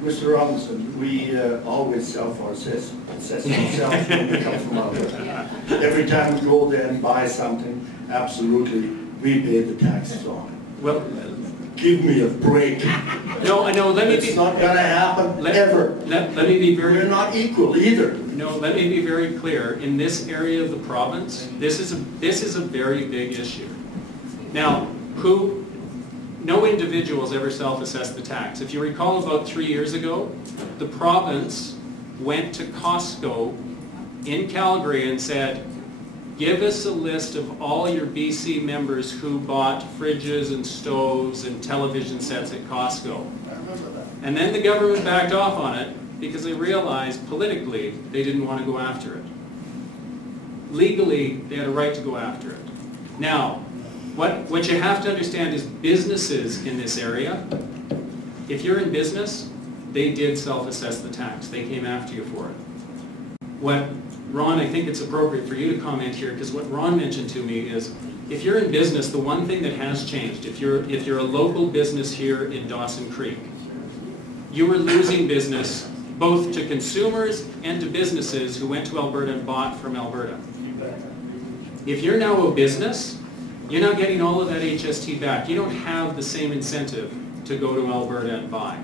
Mr. Robinson, we always self-assess ourselves when we come from Alberta. Every time we go there and buy something, absolutely, we pay the taxes on it. Well, give me a break. No, let me it's not going to happen ever. Let me be very. We're not equal either. No, let me be very clear. In this area of the province, this is a very big issue. Now, no individual has ever self-assessed the tax. If you recall, about 3 years ago, the province went to Costco in Calgary and said, give us a list of all your BC members who bought fridges and stoves and television sets at Costco. I remember that. And then the government backed off on it because they realized politically they didn't want to go after it. Legally, they had a right to go after it. Now, what you have to understand is businesses in this area, if you're in business, they did self-assess the tax. They came after you for it. Ron, I think it's appropriate for you to comment here, because what Ron mentioned to me is, if you're in business, the one thing that has changed, if you're a local business here in Dawson Creek, you were losing business both to consumers and to businesses who went to Alberta and bought from Alberta. If you're now a business, you're not getting all of that HST back. You don't have the same incentive to go to Alberta and buy.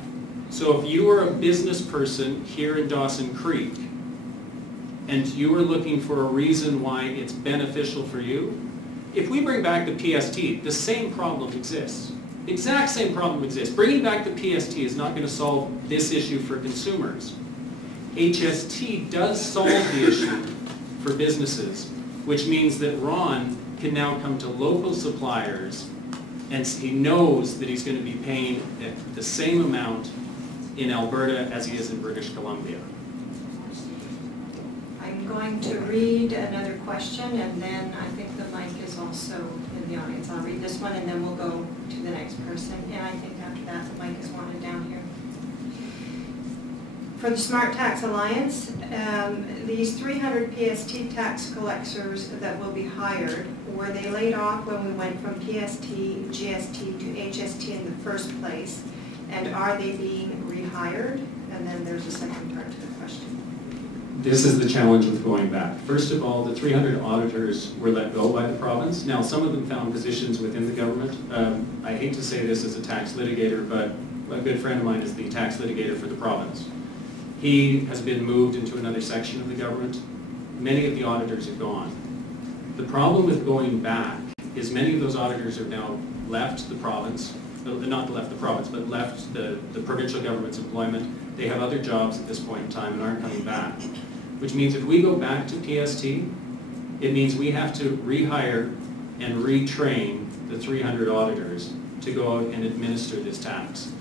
So if you are a business person here in Dawson Creek, and you are looking for a reason why it's beneficial for you, if we bring back the PST, the same problem exists. The exact same problem exists. Bringing back the PST is not going to solve this issue for consumers. HST does solve the issue for businesses, which means that Ron can now come to local suppliers and he knows that he's going to be paying the same amount in Alberta as he is in British Columbia. I'm going to read another question, and then I think the mic is also in the audience. I'll read this one, and then we'll go to the next person. And I think after that, the mic is wanted down here. For the Smart Tax Alliance, these 300 PST tax collectors that will be hired, were they laid off when we went from PST, GST to HST in the first place? And are they being rehired? And then there's a second part to the question. This is the challenge with going back. First of all, the 300 auditors were let go by the province. Now, some of them found positions within the government. I hate to say this as a tax litigator, but a good friend of mine is the tax litigator for the province. He has been moved into another section of the government. Many of the auditors are gone. The problem with going back is many of those auditors have now left the province, not left the province, but left the provincial government's employment. They have other jobs at this point in time and aren't coming back. Which means if we go back to PST, it means we have to rehire and retrain the 300 auditors to go out and administer this tax.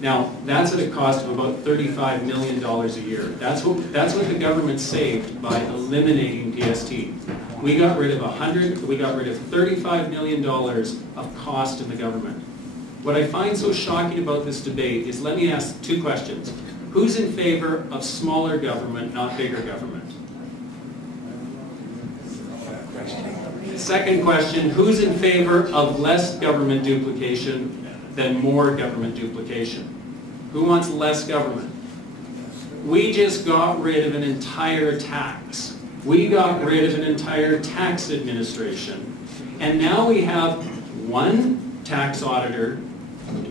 Now, that's at a cost of about $35 million a year. That's what the government saved by eliminating PST. We got rid of $35 million of cost in the government. What I find so shocking about this debate is, let me ask two questions. Who's in favor of smaller government, not bigger government? Second question, who's in favor of less government duplication than more government duplication? Who wants less government? We just got rid of an entire tax. We got rid of an entire tax administration. And now we have one tax auditor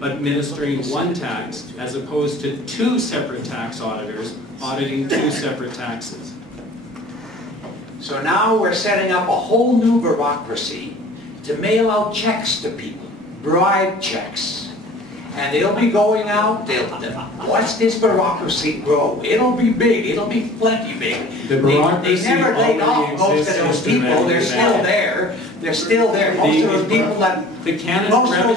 administering one tax as opposed to two separate tax auditors auditing two separate taxes. So now we're setting up a whole new bureaucracy to mail out checks to people, bribe checks. And they'll be going out, watch this bureaucracy grow. It'll be big, it'll be plenty big. The bureaucracy they never laid off most of those people, they're still there. They're still there. Most of those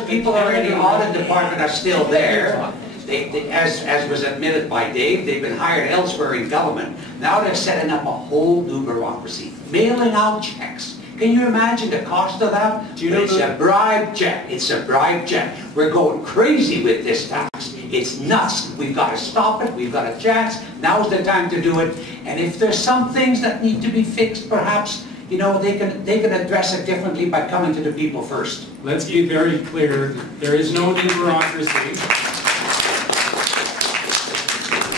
people that are in the audit department are still there. As was admitted by Dave, they've been hired elsewhere in government. Now they're setting up a whole new bureaucracy, mailing out checks. Can you imagine the cost of that? Do you know it's a bribe check. It's a bribe check. We're going crazy with this tax. It's nuts. We've got to stop it. We've got a chance. Now's the time to do it. And if there's some things that need to be fixed, perhaps, you know, they can address it differently by coming to the people first. Let's be very clear. There is no new bureaucracy.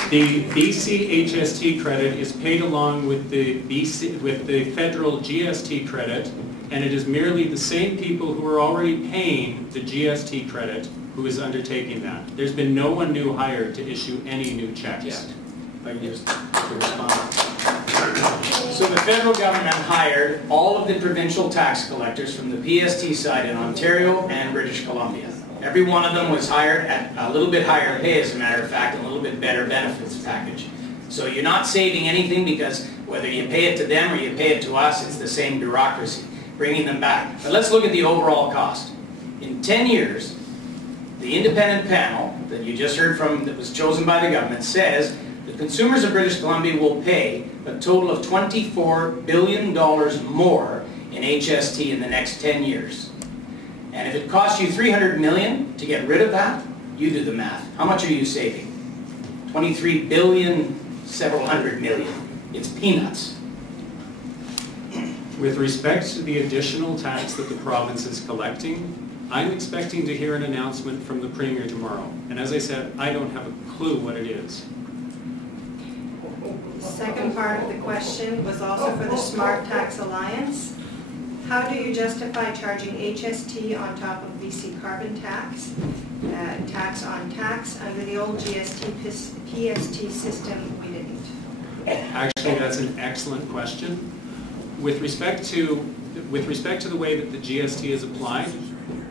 The BC HST credit is paid along with the federal GST credit, and it is merely the same people who are already paying the GST credit who is undertaking that. There's been no one new hired to issue any new checks. If I can just respond. So the federal government hired all of the provincial tax collectors from the PST side in Ontario and British Columbia. Every one of them was hired at a little bit higher pay, as a matter of fact, and a little bit better benefits package. So you're not saving anything, because whether you pay it to them or you pay it to us, it's the same bureaucracy, bringing them back. But let's look at the overall cost. In 10 years, the independent panel that you just heard from, that was chosen by the government, says the consumers of British Columbia will pay a total of $24 billion more in HST in the next 10 years. And if it costs you $300 million to get rid of that, you do the math. How much are you saving? 23 billion, several hundred million. It's peanuts. With respect to the additional tax that the province is collecting, I'm expecting to hear an announcement from the Premier tomorrow. And as I said, I don't have a clue what it is. The second part of the question was also for the Smart Tax Alliance. How do you justify charging HST on top of BC carbon tax, tax on tax? Under the old GST PST system, we didn't. Actually, that's an excellent question. With respect to the way that the GST is applied,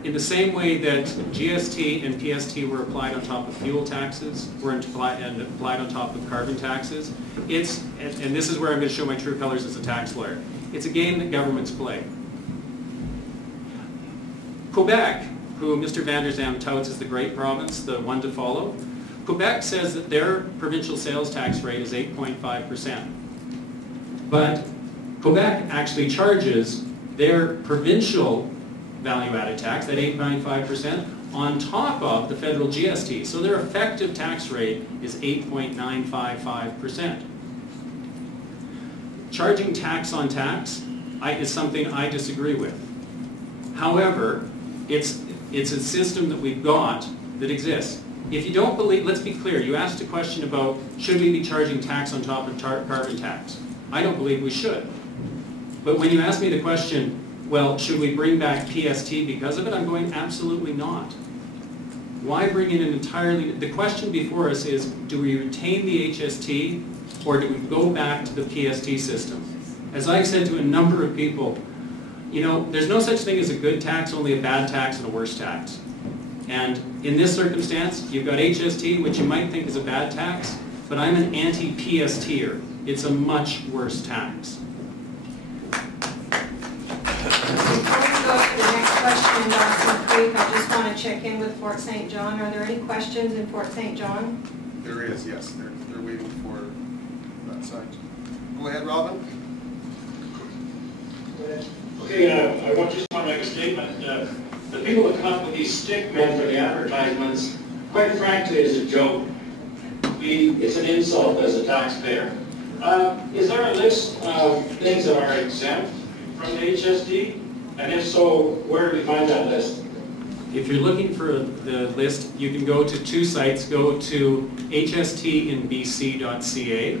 in the same way that GST and PST were applied on top of fuel taxes, were applied on top of carbon taxes, and this is where I'm going to show my true colors as a tax lawyer. It's a game that governments play. Quebec, who Mr. Vander Zalm touts as the great province, the one to follow, Quebec says that their provincial sales tax rate is 8.5%. But Quebec actually charges their provincial value-added tax, that 8.95%, on top of the federal GST. So their effective tax rate is 8.955%. Charging tax on tax is something I disagree with. However, it's a system that we've got that exists. If you don't believe, let's be clear, you asked a question about should we be charging tax on top of carbon tax. I don't believe we should. But when you ask me the question, well, should we bring back PST because of it? I'm going, absolutely not. Why bring in an entirely, the question before us is, do we retain the HST or do we go back to the PST system? As I've said to a number of people, you know, there's no such thing as a good tax, only a bad tax and a worse tax. And in this circumstance, you've got HST, which you might think is a bad tax, but I'm an anti-PSTer. It's a much worse tax. Before we go to the next question in Dawson Creek, I just want to check in with Fort St. John. Are there any questions in Fort St. John? There is, yes. They're waiting for that side. Go ahead, Robin. Okay, I just want to make a statement. The people that come up with these stick men for the advertisements, quite frankly, is a joke. It's an insult as a taxpayer. Is there a list of things that are exempt from the HST? And if so, where do we find that list? If you're looking for the list, you can go to two sites. Go to hstinbc.ca.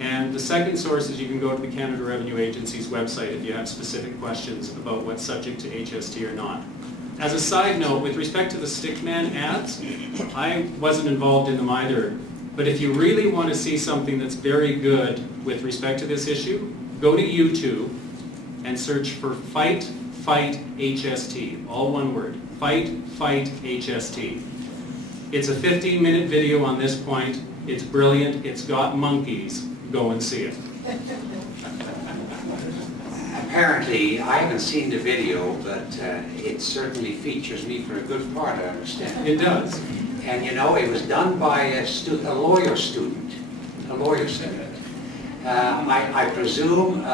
And the second source is you can go to the Canada Revenue Agency's website if you have specific questions about what's subject to HST or not. As a side note, with respect to the stickman ads, I wasn't involved in them either. But if you really want to see something that's very good with respect to this issue, go to YouTube and search for Fight HST, all one word, Fight HST. It's a 15-minute video on this point. It's brilliant. It's got monkeys. Go and see it. Apparently, I haven't seen the video, but it certainly features me for a good part, I understand. It does. And you know, it was done by a lawyer student. I presume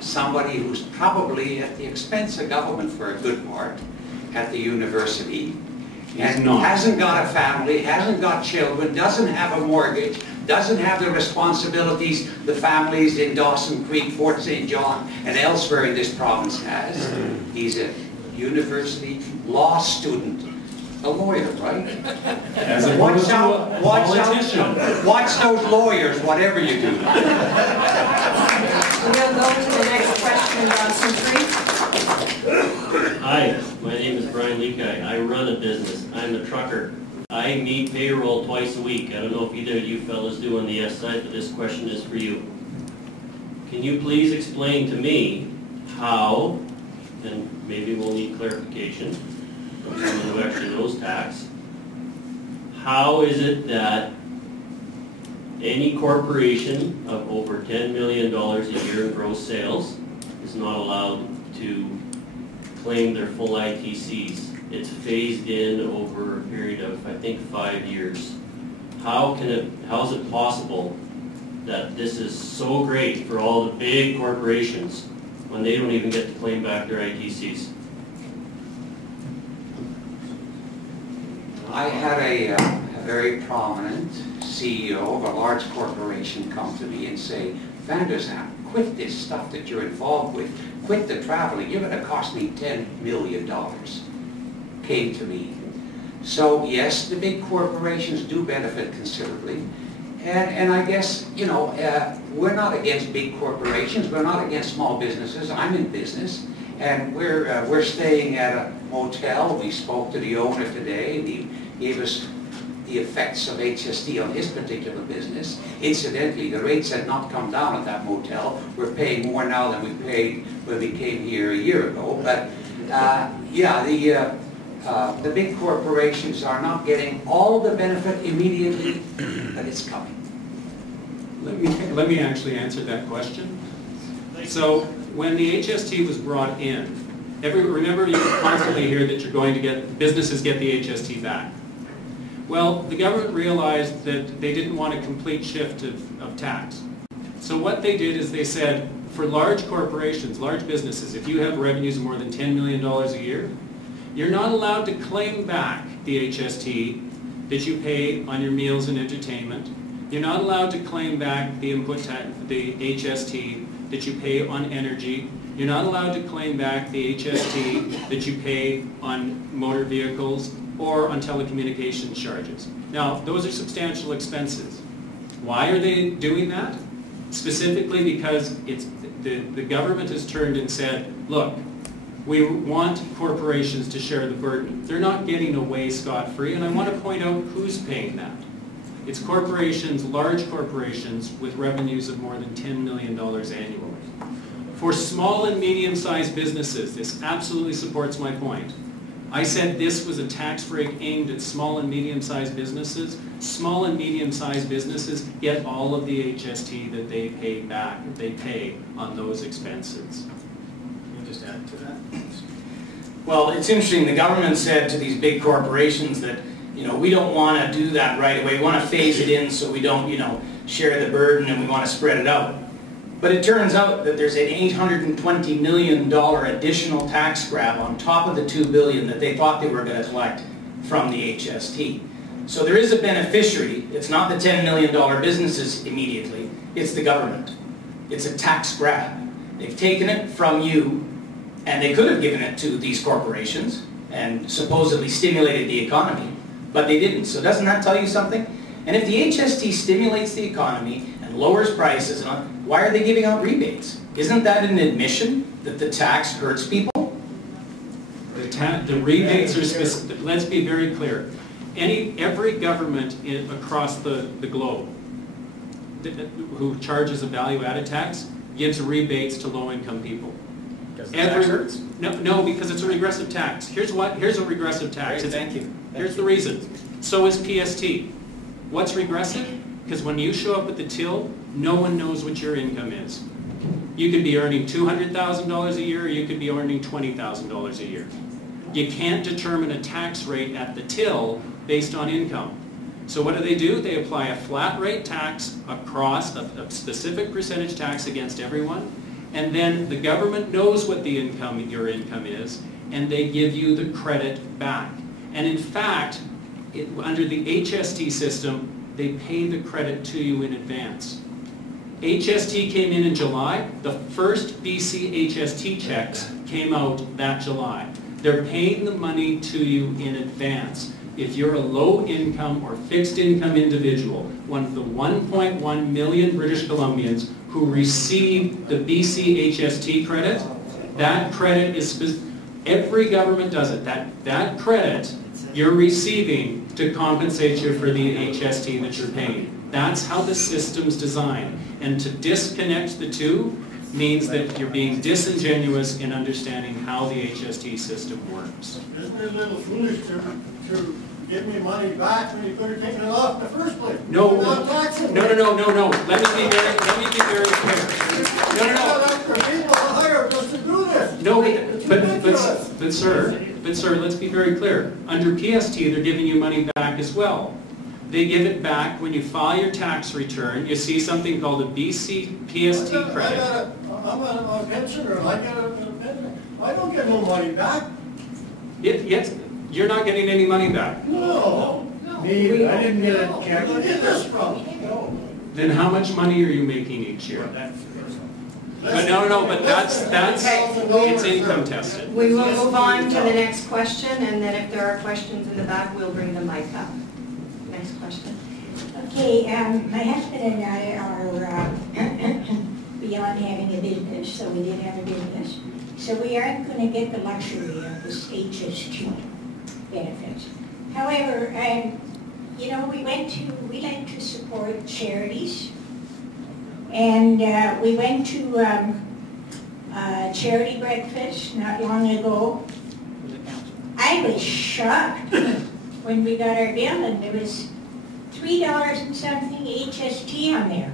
somebody who's probably at the expense of government for a good part at the university. And hasn't got a family, hasn't got children, doesn't have a mortgage, doesn't have the responsibilities the families in Dawson Creek, Fort St. John, and elsewhere in this province has. He's a university law student, a lawyer, right? As opposed to a politician. Watch those lawyers, whatever you do. We'll go to the next question in Dawson Creek. Hi, my name is Brian Leakai. I run a business. I'm a trucker. I meet payroll twice a week. I don't know if either of you fellas do on the S side, but this question is for you. Can you please explain to me how, and maybe we'll need clarification from someone who actually knows tax, how is it that any corporation of over $10 million a year in gross sales is not allowed to claim their full ITCs? It's phased in over a period of, I think, 5 years. How is it possible that this is so great for all the big corporations when they don't even get to claim back their ITCs? I had a very prominent CEO of a large corporation come to me and say, Vander Zalm, quit this stuff that you're involved with. Quit the traveling. You're going to cost me $10 million. Came to me. So yes, the big corporations do benefit considerably. And I guess, you know, we're not against big corporations. We're not against small businesses. I'm in business. And we're staying at a motel. We spoke to the owner today. He gave us the effects of HST on his particular business. Incidentally, the rates had not come down at that motel. We're paying more now than we paid when we came here a year ago. But yeah, the big corporations are not getting all the benefit immediately, but it's coming. Let me actually answer that question. So when the HST was brought in, remember you constantly hear that you're going to get, businesses get the HST back. Well, the government realized that they didn't want a complete shift of tax. So what they did is they said, for large corporations, large businesses, if you have revenues of more than $10 million a year, You're not allowed to claim back the HST that you pay on your meals and entertainment. You're not allowed to claim back the input tax, the HST that you pay on energy. You're not allowed to claim back the HST that you pay on motor vehicles or on telecommunications charges. Now, those are substantial expenses. Why are they doing that? Specifically because the government has turned and said, look, we want corporations to share the burden. They're not getting away scot-free, and I want to point out who's paying that. It's corporations, large corporations, with revenues of more than $10 million annually. For small and medium-sized businesses, this absolutely supports my point. I said this was a tax break aimed at small and medium-sized businesses. Small and medium-sized businesses get all of the HST that they pay back, they pay on those expenses. Can you just add to that? Well, it's interesting. The government said to these big corporations that, we don't want to do that right away. We want to phase it in so we don't, share the burden, and we want to spread it out. But it turns out that there's an $820 million additional tax grab on top of the $2 billion that they thought they were going to collect from the HST. So there is a beneficiary. It's not the $10 million businesses immediately. It's the government. It's a tax grab. They've taken it from you, and they could have given it to these corporations and supposedly stimulated the economy, but they didn't. So doesn't that tell you something? And if the HST stimulates the economy and lowers prices, why are they giving out rebates? Isn't that an admission that the tax hurts people? The rebates are specific. Let's be very clear. Every government across the globe who charges a value-added tax gives rebates to low-income people. Does the tax hurt? No, because it's a regressive tax. Here's a regressive tax. Great, thank you. Here's the reason. So is PST. What's regressive? Because when you show up at the till, no one knows what your income is. You could be earning $200,000 a year, or you could be earning $20,000 a year. You can't determine a tax rate at the till based on income. So what do? They apply a flat rate tax across a specific percentage tax against everyone, and then the government knows what your income is, and they give you the credit back. And in fact, under the HST system, they pay the credit to you in advance. HST came in July. The first BC HST checks came out that July. They're paying the money to you in advance. If you're a low-income or fixed-income individual, one of the 1.1 million British Columbians who receive the BC HST credit, that credit is, every government does it, that credit you're receiving to compensate you for the HST that you're paying. That's how the system's designed. And to disconnect the two means that you're being disingenuous in understanding how the HST system works. Isn't it a little foolish to give me money back when you could have taken it off in the first place? No. Without taxing me? No. Let me be very clear. No. But sir, let's be very clear. Under PST, they're giving you money back as well. They give it back when you file your tax return. You see something called a BC PST credit. I'm a pensioner. I get a pension. I don't get no money back. Yes, you're not getting any money back. No. Me, I didn't get a check. Where did you get this from? No. Then how much money are you making each year? But no, but that's it's income tested. We will move on to the next question, and then if there are questions in the back, we'll bring the mic up. Next question. Okay, my husband and I are beyond having a business, so we did have a business. So we aren't going to get the luxury of this HST benefits. However, we like to support charities. And we went to charity breakfast not long ago. I was shocked when we got our bill, and there was $3 and something HST on there.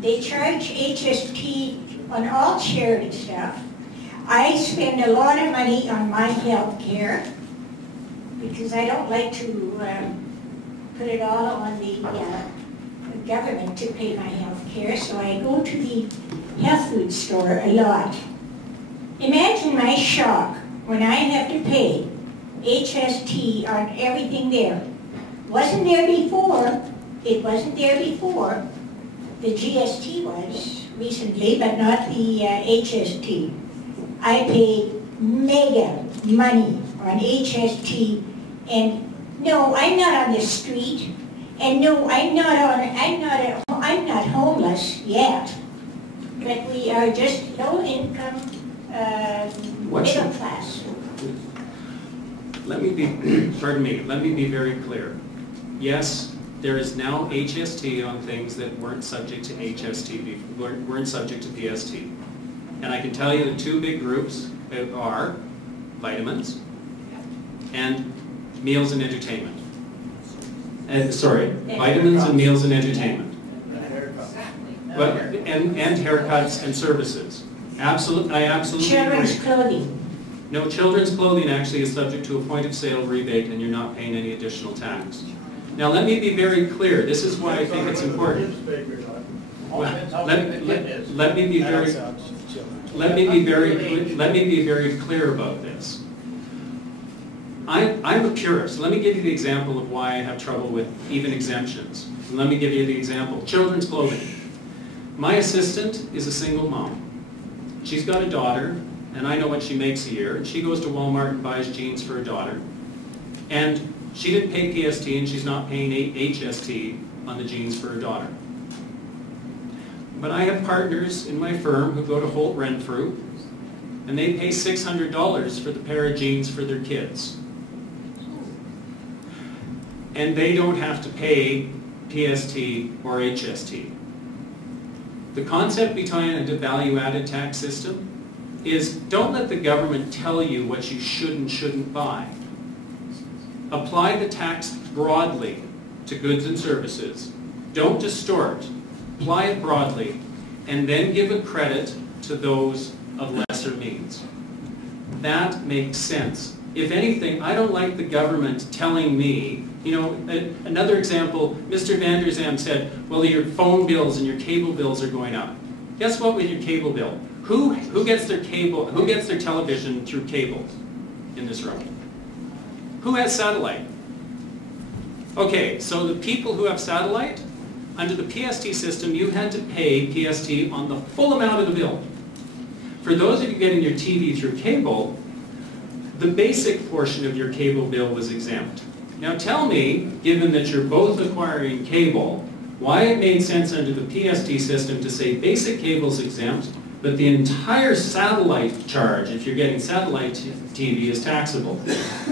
They charge HST on all charity stuff. I spend a lot of money on my health care because I don't like to put it all on the government to pay my health care, so I go to the health food store a lot. Imagine my shock when I have to pay HST on everything there. Wasn't there before, it wasn't there before, the GST was recently, but not the HST. I paid mega money on HST, and no, I'm not on the street, and no, I'm not homeless yet, but we are just low income, middle class. Let me be, pardon me, let me be very clear. Yes, there is now HST on things that weren't subject to HST, weren't subject to PST. And I can tell you the two big groups are vitamins and meals and entertainment. Vitamins and meals and entertainment. But, and haircuts and services. I absolutely Children's agree. clothing. No, children's clothing actually is subject to a point of sale rebate and you're not paying any additional tax. Now let me be very clear. This is why I think it's important. Well, let me be very clear about this. I'm a purist. Let me give you the example of why I have trouble with even exemptions. And let me give you the example. Children's clothing. My assistant is a single mom. She's got a daughter, and I know what she makes a year, and she goes to Walmart and buys jeans for her daughter. And she didn't pay PST, and she's not paying HST on the jeans for her daughter. But I have partners in my firm who go to Holt Renfrew, and they pay $600 for the pair of jeans for their kids. And they don't have to pay PST or HST. The concept behind a value-added tax system is don't let the government tell you what you should and shouldn't buy. Apply the tax broadly to goods and services. Don't distort. Apply it broadly, and then give a credit to those of lesser means. That makes sense. If anything, I don't like the government telling me, you know, another example, Mr. Vander Zalm said, well, your phone bills and your cable bills are going up. Guess what with your cable bill? Who gets their cable, who gets their television through cable in this room? Who has satellite? Okay, so the people who have satellite, under the PST system, you had to pay PST on the full amount of the bill. For those of you getting your TV through cable, the basic portion of your cable bill was exempt. Now tell me, given that you're both acquiring cable, why it made sense under the PST system to say basic cable's exempt, but the entire satellite charge, if you're getting satellite TV, is taxable.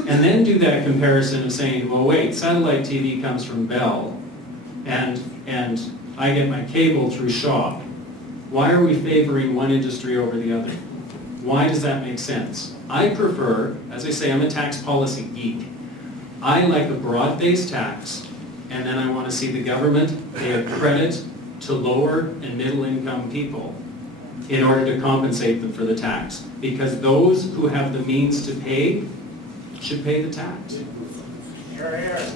And then do that comparison of saying, well wait, satellite TV comes from Bell, and I get my cable through Shaw. Why are we favoring one industry over the other? Why does that make sense? I prefer, as I say, I'm a tax policy geek. I like a broad-based tax, and then I want to see the government pay a credit to lower and middle-income people in order to compensate them for the tax. Because those who have the means to pay should pay the tax. Here, here.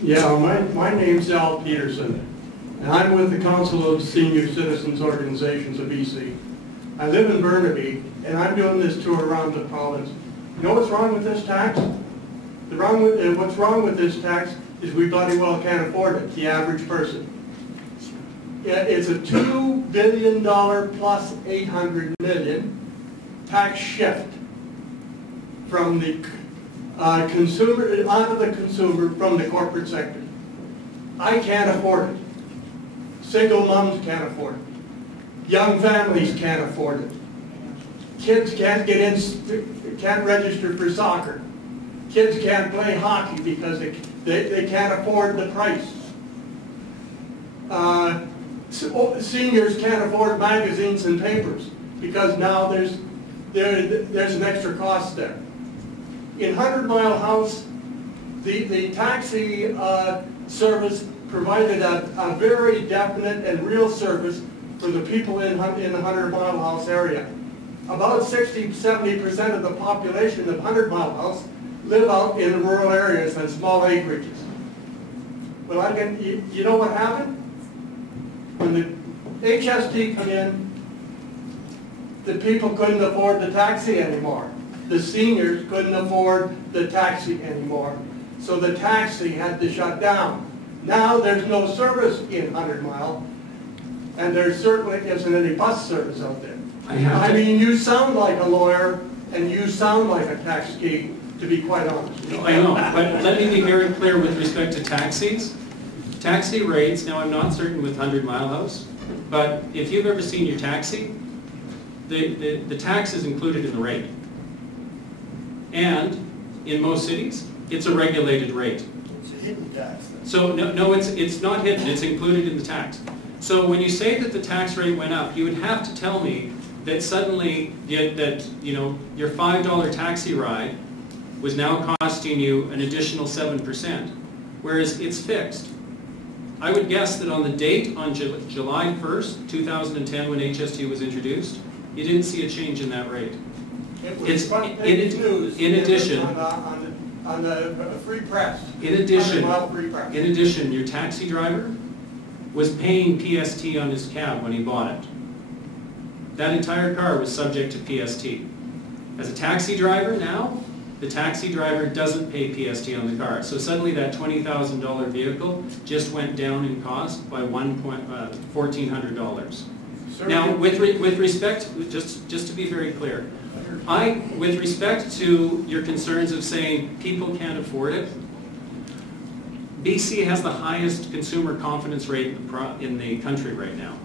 Yeah, my name's Al Peterson, and I'm with the Council of Senior Citizens Organizations of BC. I live in Burnaby, and I'm doing this tour around the province. You know what's wrong with this tax? What's wrong with this tax is we bloody well can't afford it, the average person. Yeah, it's a $2 billion plus $800 million tax shift from the consumer, onto the consumer from the corporate sector. I can't afford it. Single moms can't afford it. Young families can't afford it. Kids can't get in, can't register for soccer. Kids can't play hockey because they can't afford the price. Seniors can't afford magazines and papers because now there's an extra cost there. In 100 Mile House, the taxi service provided a very definite and real service for the people in the 100 Mile House area. About 60–70% of the population of 100 Mile House live out in rural areas and small acreages. Well, you know what happened? When HST come in, the people couldn't afford the taxi anymore. The seniors couldn't afford the taxi anymore. So the taxi had to shut down. Now there's no service in 100 Mile, and there certainly isn't any bus service out there. I mean, you sound like a lawyer, and you sound like a tax geek, to be quite honest. I know, but let me be very clear with respect to taxis. Taxi rates, now I'm not certain with 100 Mile House, but if you've ever seen your taxi, the tax is included in the rate. And in most cities, it's a regulated rate. It's a hidden tax. So no, it's not hidden, it's included in the tax. So when you say that the tax rate went up, you would have to tell me that suddenly your $5 taxi ride was now costing you an additional 7%, whereas it's fixed. I would guess that on the date on July 1st, 2010, when HST was introduced, you didn't see a change in that rate. It was front page news in addition, on the free press. In addition, your taxi driver was paying PST on his cab when he bought it. That entire car was subject to PST. As a taxi driver now, the taxi driver doesn't pay PST on the car. So suddenly that $20,000 vehicle just went down in cost by $1,400. Now, with respect, just to be very clear, with respect to your concerns of saying people can't afford it, BC has the highest consumer confidence rate in the country right now.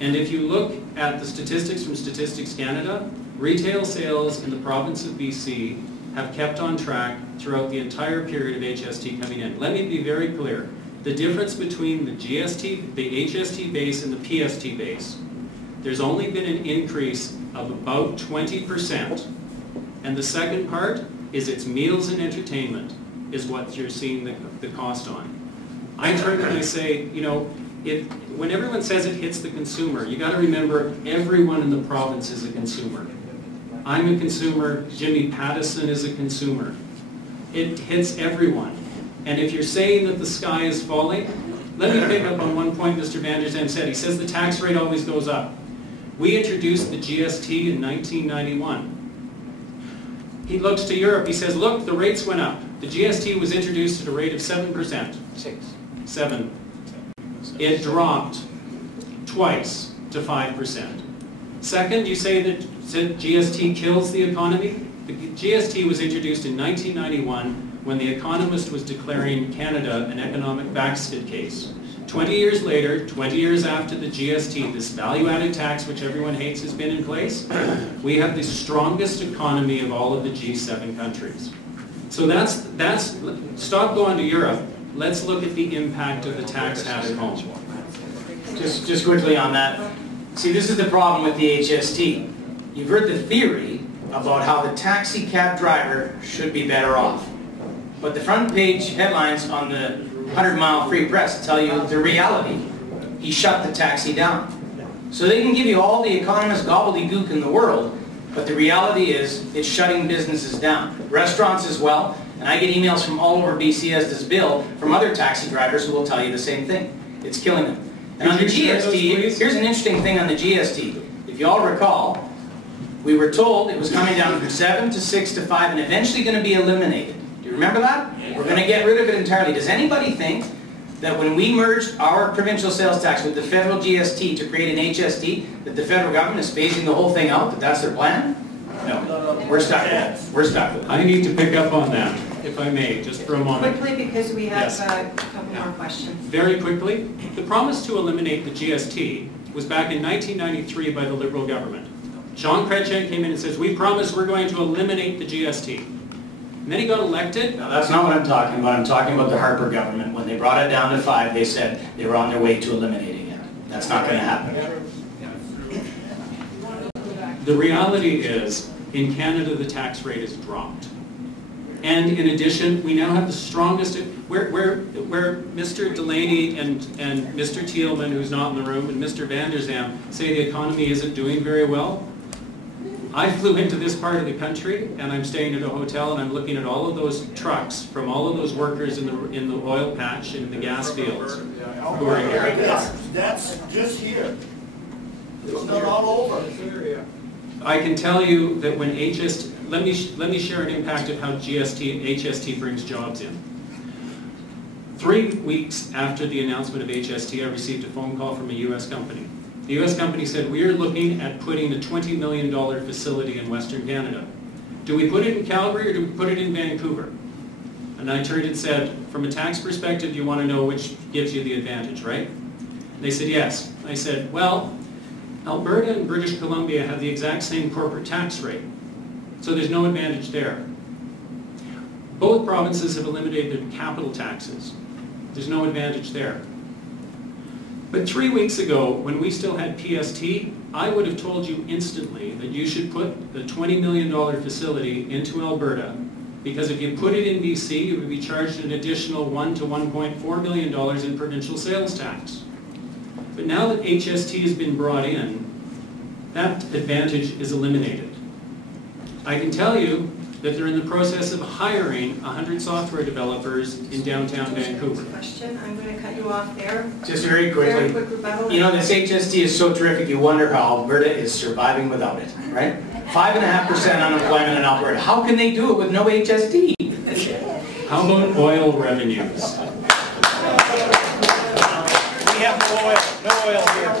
And if you look at the statistics from Statistics Canada, retail sales in the province of BC have kept on track throughout the entire period of HST coming in. Let me be very clear. The difference between the HST base and the PST base, there's only been an increase of about 20%. And the second part is it's meals and entertainment is what you're seeing the cost on. I turn and I say, when everyone says it hits the consumer, you got to remember everyone in the province is a consumer. I'm a consumer, Jimmy Pattison is a consumer. It hits everyone. And if you're saying that the sky is falling, let me pick up on one point Mr. Vander Zalm said. He says the tax rate always goes up. We introduced the GST in 1991. He looks to Europe, he says, look, the rates went up. The GST was introduced at a rate of 7%. 7. It dropped twice to 5%. Second, you say that GST kills the economy. The GST was introduced in 1991 when The Economist was declaring Canada an economic backskid case. 20 years later, 20 years after the GST, this value-added tax which everyone hates has been in place, we have the strongest economy of all of the G7 countries. So stop going to Europe. Let's look at the impact of the tax had at home. Just quickly on that. See, this is the problem with the HST. You've heard the theory about how the taxi cab driver should be better off. But the front page headlines on the 100 Mile Free Press tell you the reality. He shut the taxi down. So they can give you all the economist gobbledygook in the world, but the reality is it's shutting businesses down. Restaurants as well, and I get emails from all over BC, as does Bill, from other taxi drivers who will tell you the same thing. It's killing them. And on the GST, here's an interesting thing on the GST. If you all recall, we were told it was coming down from 7 to 6 to 5 and eventually going to be eliminated. Do you remember that? We're going to get rid of it entirely. Does anybody think that when we merged our provincial sales tax with the federal GST to create an HST, that the federal government is phasing the whole thing out, that that's their plan? No. We're stuck with it. We're stuck with it. I need to pick up on that, if I may, just for a moment. Quickly, because we have a couple more questions. Very quickly. The promise to eliminate the GST was back in 1993 by the Liberal government. Jean Chrétien came in and says, we promise we're going to eliminate the GST. And then he got elected. No, that's not what I'm talking about. I'm talking about the Harper government. When they brought it down to 5, they said they were on their way to eliminating it. That's not going to happen. The reality is, in Canada, the tax rate has dropped. And in addition, we now have the strongest, where Mr. Delaney and Mr. Thielman, who's not in the room, and Mr. Vander Zalm say the economy isn't doing very well. I flew into this part of the country, and I'm staying at a hotel, and I'm looking at all of those trucks from all of those workers in the oil patch and the gas fields who are here. That's just here. It's not all over. I can tell you that when HST, let me share an impact of how HST brings jobs in. 3 weeks after the announcement of HST, I received a phone call from a U.S. company. The U.S. company said, we are looking at putting a $20 million facility in Western Canada. Do we put it in Calgary or do we put it in Vancouver? And I turned and said, from a tax perspective, you want to know which gives you the advantage, right? And they said, yes. I said, well, Alberta and British Columbia have the exact same corporate tax rate, so there's no advantage there. Both provinces have eliminated capital taxes. There's no advantage there. But 3 weeks ago, when we still had PST, I would have told you instantly that you should put the $20 million facility into Alberta, because if you put it in BC, you would be charged an additional $1 to $1.4 million in provincial sales tax. But now that HST has been brought in, that advantage is eliminated. I can tell you that they're in the process of hiring 100 software developers in downtown Vancouver. Question, I'm going to cut you off there. Just very quickly. Very quick rebuttal. You know, this HST is so terrific, you wonder how Alberta is surviving without it, right? 5.5% unemployment in Alberta. How can they do it with no HST? How about oil revenues? We have no oil here.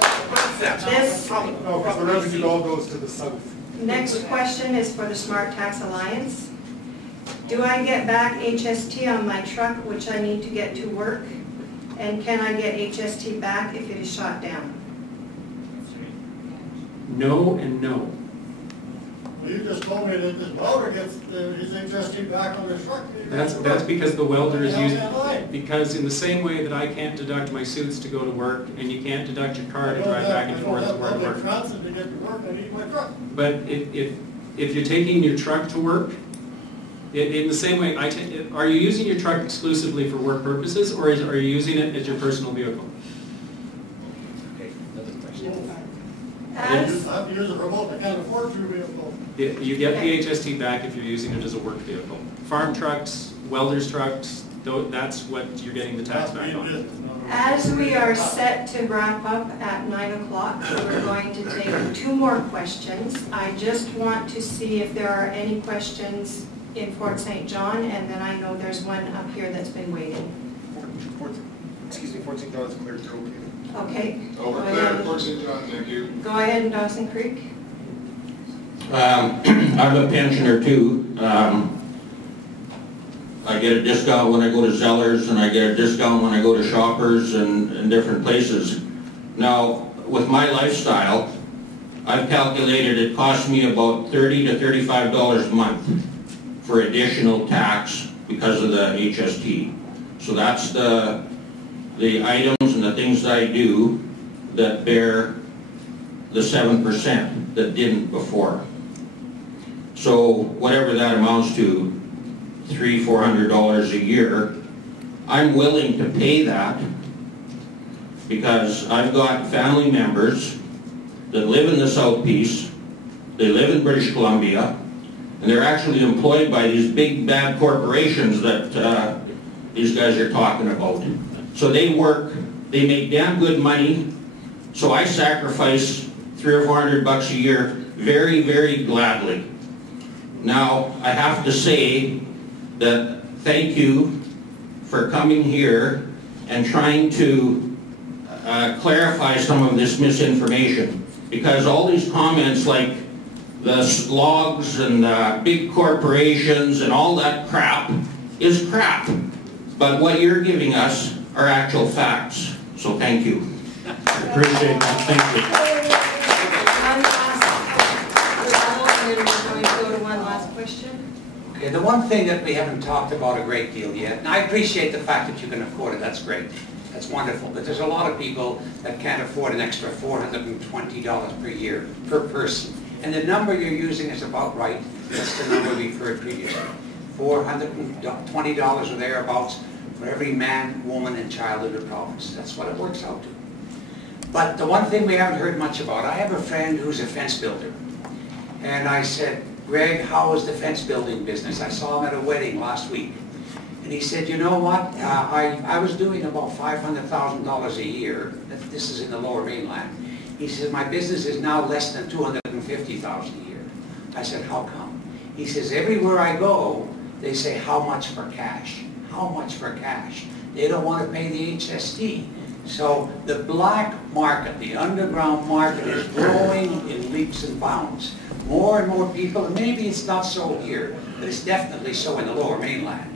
This No, because the revenue all goes to the south. next question is for the Smart Tax Alliance. Do I get back HST on my truck, which I need to get to work? And can I get HST back if it is shot down? No and no. Well, you just told me that this welder gets his HST back on the truck. That's because the welder is using, because in the same way that I can't deduct my suits to go to work, and you can't deduct your car to drive back and forth to work. Transit to get to work, I need my truck. But if you're taking your truck to work, in the same way, are you using your truck exclusively for work purposes, or are you using it as your personal vehicle? I have to use it for both, I can't afford two vehicles. You get the HST back if you're using it as a work vehicle. Farm trucks, welders' trucks, that's what you're getting the tax back on. As we are set to wrap up at 9 o'clock, we're going to take 2 more questions. I just want to see if there are any questions in Fort St. John, and then I know there's one up here that's been waiting. Fort St. John is clear through. Okay. Over there, Fort St. John, thank you. Go ahead in Dawson Creek. I'm a pensioner too. I get a discount when I go to Zellers, and I get a discount when I go to Shoppers and different places. Now, with my lifestyle, I've calculated it costs me about $30 to $35 a month for additional tax because of the HST. So that's the items and the things that I do that bear the 7% that didn't before. So whatever that amounts to, $300 to $400 a year, I'm willing to pay that because I've got family members that live in the South Peace, they live in British Columbia, and they're actually employed by these big bad corporations that these guys are talking about. So they work, they make damn good money, so I sacrifice $300 or $400 a year very, very gladly. Now, I have to say that thank you for coming here and trying to clarify some of this misinformation, because all these comments like the logs and the big corporations and all that crap is crap. But what you're giving us are actual facts. So thank you. Appreciate that. Thank you. And then we're going to go to one last question. Okay, the one thing that we haven't talked about a great deal yet, and I appreciate the fact that you can afford it, that's great. That's wonderful, but there's a lot of people that can't afford an extra $420 per year per person. And the number you're using is about right. That's the number we've heard previously. $420 or thereabouts for every man, woman, and child in the province. That's what it works out to. But the one thing we haven't heard much about, I have a friend who's a fence builder. And I said, Greg, how is the fence building business? I saw him at a wedding last week. And he said, you know what, I was doing about $500,000 a year. This is in the Lower Mainland. He says, my business is now less than $250,000 a year. I said, how come? He says, everywhere I go, they say, how much for cash? How much for cash? They don't want to pay the HST. So the black market, the underground market, is growing in leaps and bounds. More and more people, and maybe it's not so here, but it's definitely so in the Lower Mainland.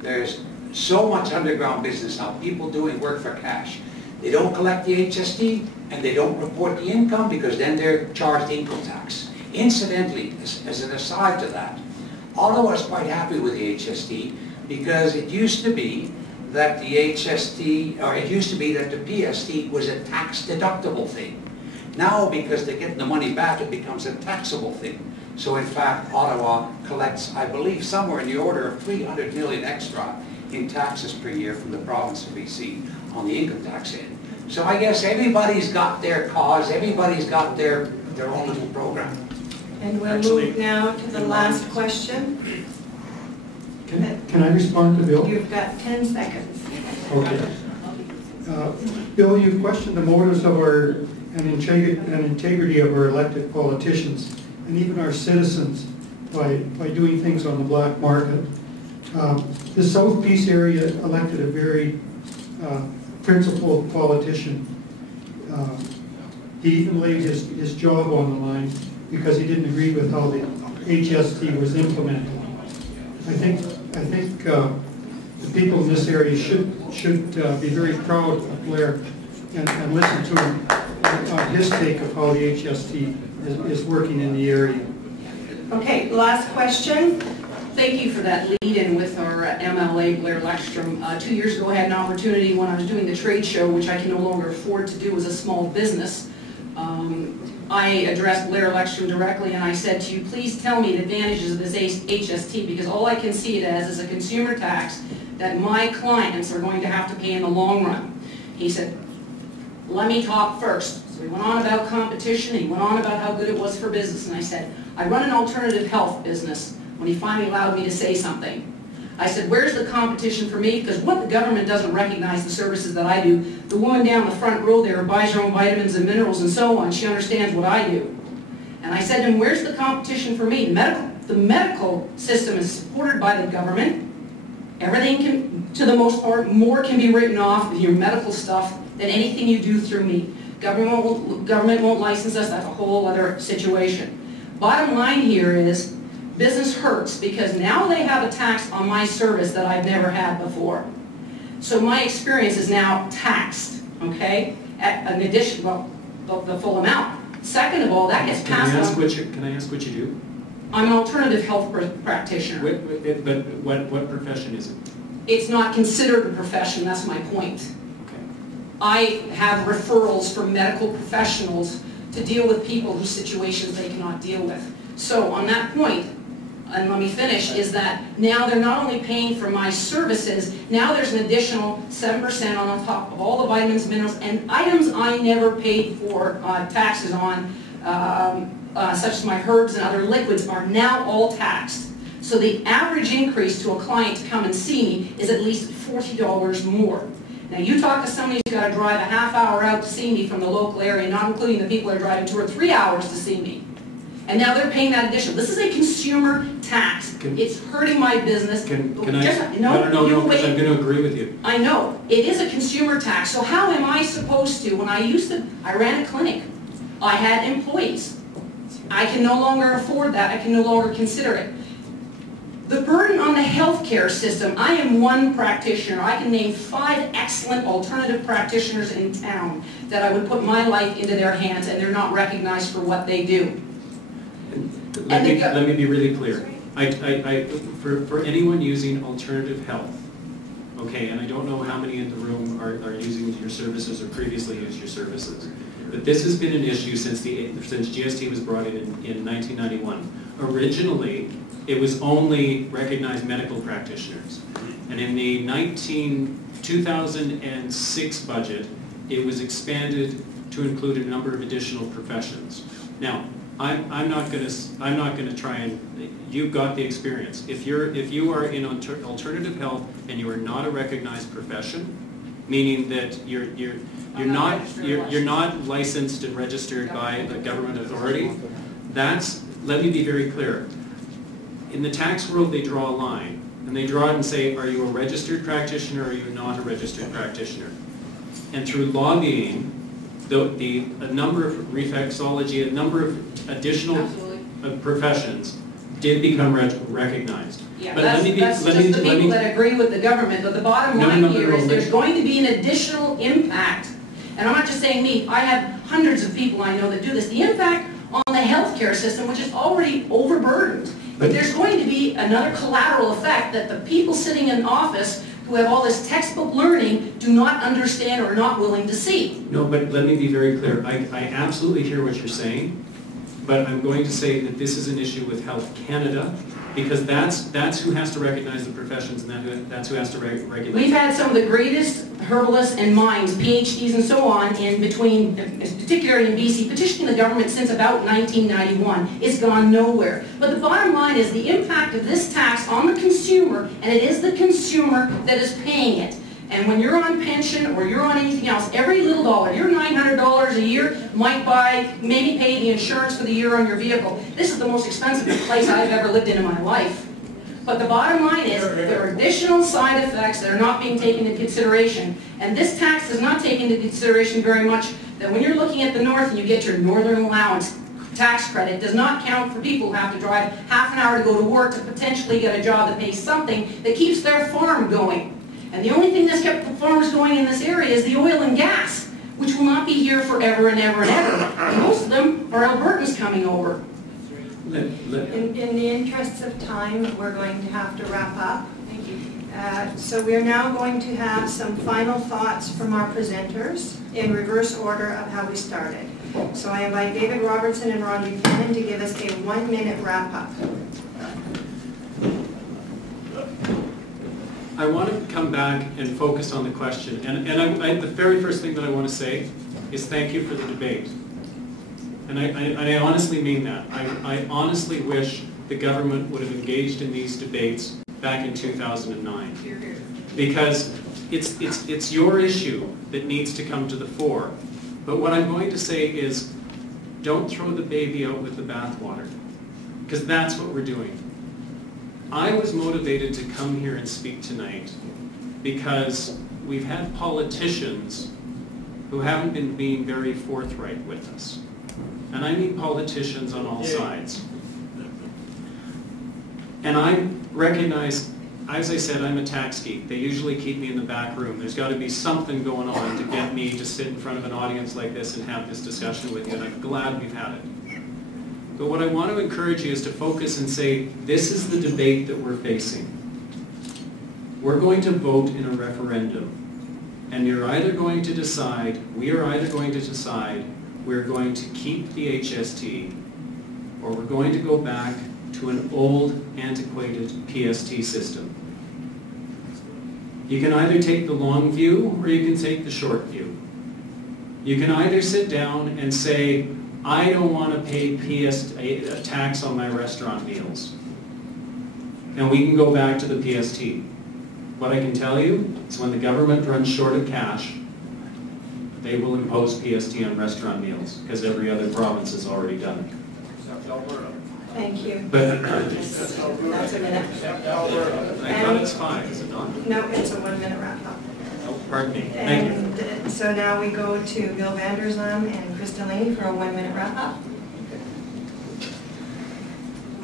There's so much underground business now, people doing work for cash. They don't collect the HST and they don't report the income because then they're charged income tax. Incidentally, as an aside to that, Ottawa is quite happy with the HST because it used to be that the HST, or it used to be that the PST was a tax deductible thing. Now, because they're getting the money back, it becomes a taxable thing. So in fact, Ottawa collects, I believe, somewhere in the order of $300 million extra in taxes per year from the province of BC on the income tax end. So I guess everybody's got their cause, everybody's got their own little program. And we'll move now to the last question. Can I respond to Bill? You've got 10 seconds. Okay. Bill, you've questioned the motives of and integrity of our elected politicians and even our citizens by doing things on the black market. The South Peace area elected a very principled politician. He even laid his job on the line because he didn't agree with how the HST was implemented. I think the people in this area should be very proud of Blair and listen to him on his take of how the HST is working in the area. Okay, last question. Thank you for that lead-in with our MLA, Blair Leckstrom. 2 years ago, I had an opportunity when I was doing the trade show, which I can no longer afford to do as a small business. I addressed Blair Leckstrom directly and I said to you, please tell me the advantages of this HST, because all I can see it as is a consumer tax that my clients are going to have to pay in the long run. He said, let me talk first. So he went on about competition, he went on about how good it was for business, and I said, I run an alternative health business, when he finally allowed me to say something. I said, where's the competition for me? Because what, the government doesn't recognize the services that I do. The woman down the front row there buys her own vitamins and minerals and so on. She understands what I do. And I said to him, where's the competition for me? The medical system is supported by the government. Everything can, to the most part, more can be written off with your medical stuff than anything you do through me. Government won't license us, that's a whole other situation. Bottom line here is, business hurts because now they have a tax on my service that I've never had before. So my experience is now taxed, okay? At an addition, well, the full amount. Second of all, that gets passed on. Can I ask what you do? I'm an alternative health practitioner. But what profession is it? It's not considered a profession, that's my point. Okay. I have referrals from medical professionals to deal with people whose situations they cannot deal with. So on that point, and let me finish, is that now they're not only paying for my services, now there's an additional 7% on top of all the vitamins, minerals, and items I never paid for taxes on, such as my herbs and other liquids, are now all taxed. So the average increase to a client to come and see me is at least $40 more. Now you talk to somebody who's got to drive a half hour out to see me from the local area, not including the people that are driving 2 or 3 hours to see me. And now they're paying that additional. This is a consumer tax. It's hurting my business. No, because I'm going to agree with you. I know. It is a consumer tax. So how am I supposed to, when I ran a clinic. I had employees. I can no longer afford that. I can no longer consider it. The burden on the healthcare system, I am one practitioner. I can name 5 excellent alternative practitioners in town that I would put my life into their hands, and they're not recognized for what they do. Let me be really clear. For anyone using alternative health, okay, and I don't know how many in the room are using your services or previously used your services, but this has been an issue since GST was brought in 1991. Originally, it was only recognized medical practitioners, and in the 2006 budget, it was expanded to include a number of additional professions. Now, I'm not going to try and. You've got the experience. If you are in alternative health and you are not a recognized profession, meaning that you're not licensed and registered by the government authority. Let me be very clear. In the tax world, they draw a line, and they draw it and say, are you a registered practitioner or are you not a registered practitioner? And through lobbying, a number of reflexology, a number of additional professions did become recognized. Yeah, but that's just the people that agree with the government, but the bottom line here is there's going to be an additional impact. And I'm not just saying me, I have hundreds of people I know that do this. The impact on the healthcare system, which is already overburdened. But there's going to be another collateral effect that the people sitting in office who have all this textbook learning do not understand or are not willing to see. No, but let me be very clear. I absolutely hear what you're saying, but I'm going to say that this is an issue with Health Canada, because that's who has to recognize the professions, and that's who has to regulate. We've had some of the greatest herbalists and minds, PhDs and so on, in between, particularly in BC, petitioning the government since about 1991. It's gone nowhere. But the bottom line is the impact of this tax on the consumer, and it is the consumer that is paying it. And when you're on pension or you're on anything else, every little dollar, your $900 a year might maybe pay the insurance for the year on your vehicle. This is the most expensive place I've ever lived in my life. But the bottom line is there are additional side effects that are not being taken into consideration. And this tax does not take into consideration very much that when you're looking at the north and you get your northern allowance tax credit, does not count for people who have to drive half an hour to go to work to potentially get a job that pays something that keeps their farm going. And the only thing that's kept farmers going in this area is the oil and gas, which will not be here forever and ever and ever. And most of them are Albertans coming over. In the interests of time, we're going to have to wrap up. Thank you. So we're now going to have some final thoughts from our presenters in reverse order of how we started. So I invite David Robertson and Ron Buchanan to give us a 1-minute wrap-up. I want to come back and focus on the question. And the very first thing that I want to say is thank you for the debate. And I honestly mean that. I honestly wish the government would have engaged in these debates back in 2009. Because it's your issue that needs to come to the fore. But what I'm going to say is don't throw the baby out with the bathwater. Because that's what we're doing. I was motivated to come here and speak tonight because we've had politicians who haven't been being very forthright with us. And I mean politicians on all sides. And I recognize, as I said, I'm a tax geek. They usually keep me in the back room. There's got to be something going on to get me to sit in front of an audience like this and have this discussion with you, and I'm glad we've had it. But what I want to encourage you is to focus and say, this is the debate that we're facing. We're going to vote in a referendum. And you're either going to decide, we are either going to decide, we're going to keep the HST, or we're going to go back to an old, antiquated PST system. You can either take the long view, or you can take the short view. You can either sit down and say, I don't want to pay a tax on my restaurant meals. And we can go back to the PST. What I can tell you is when the government runs short of cash, they will impose PST on restaurant meals, because every other province has already done it. Thank you. But that's a minute. I thought it's 5, is it not? No, it's a 1-minute wrap-up. Oh, pardon me. Thank you. And so now we go to Bill Vander Zalm and Chris Delaney for a 1-minute wrap-up.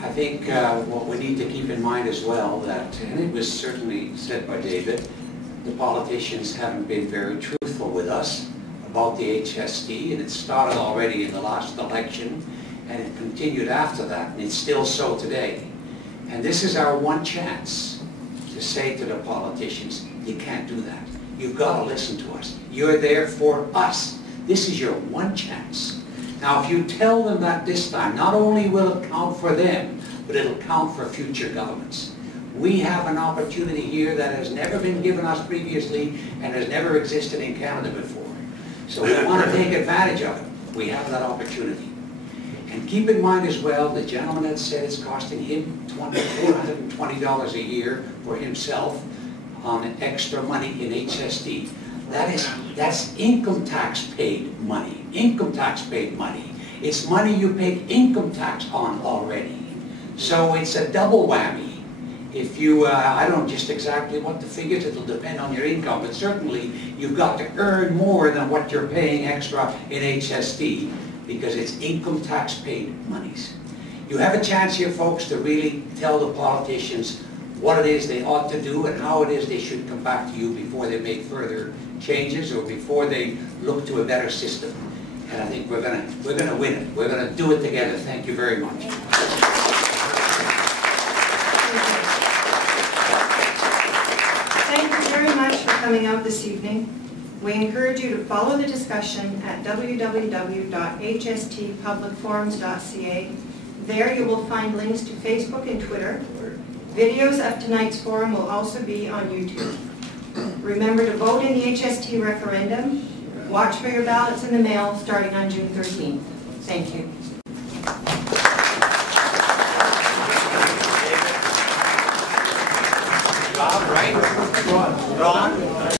I think what we need to keep in mind as well that, and it was certainly said by David, the politicians haven't been very truthful with us about the HST, and it started already in the last election, and it continued after that, and it's still so today. And this is our one chance to say to the politicians, you can't do that. You've got to listen to us. You're there for us. This is your one chance. Now, if you tell them that this time, not only will it count for them, but it'll count for future governments. We have an opportunity here that has never been given us previously and has never existed in Canada before. So we want to take advantage of it. We have that opportunity. And keep in mind as well, the gentleman that said it's costing him $420 a year for himself on extra money in HST. That's income tax paid money. Income tax paid money. It's money you paid income tax on already. So it's a double whammy. If you, I don't know just exactly what the figures, it'll depend on your income, but certainly you've got to earn more than what you're paying extra in HST because it's income tax paid monies. You have a chance here, folks, to really tell the politicians what it is they ought to do and how it is they should come back to you before they make further changes or before they look to a better system. And I think we're gonna win it. We're gonna do it together. Thank you very much. Thank you very much for coming out this evening. We encourage you to follow the discussion at www.hstpublicforums.ca. There you will find links to Facebook and Twitter. Videos of tonight's forum will also be on YouTube. Remember to vote in the HST referendum. Watch for your ballots in the mail starting on June 13th. Thank you. Rob, right? Ron.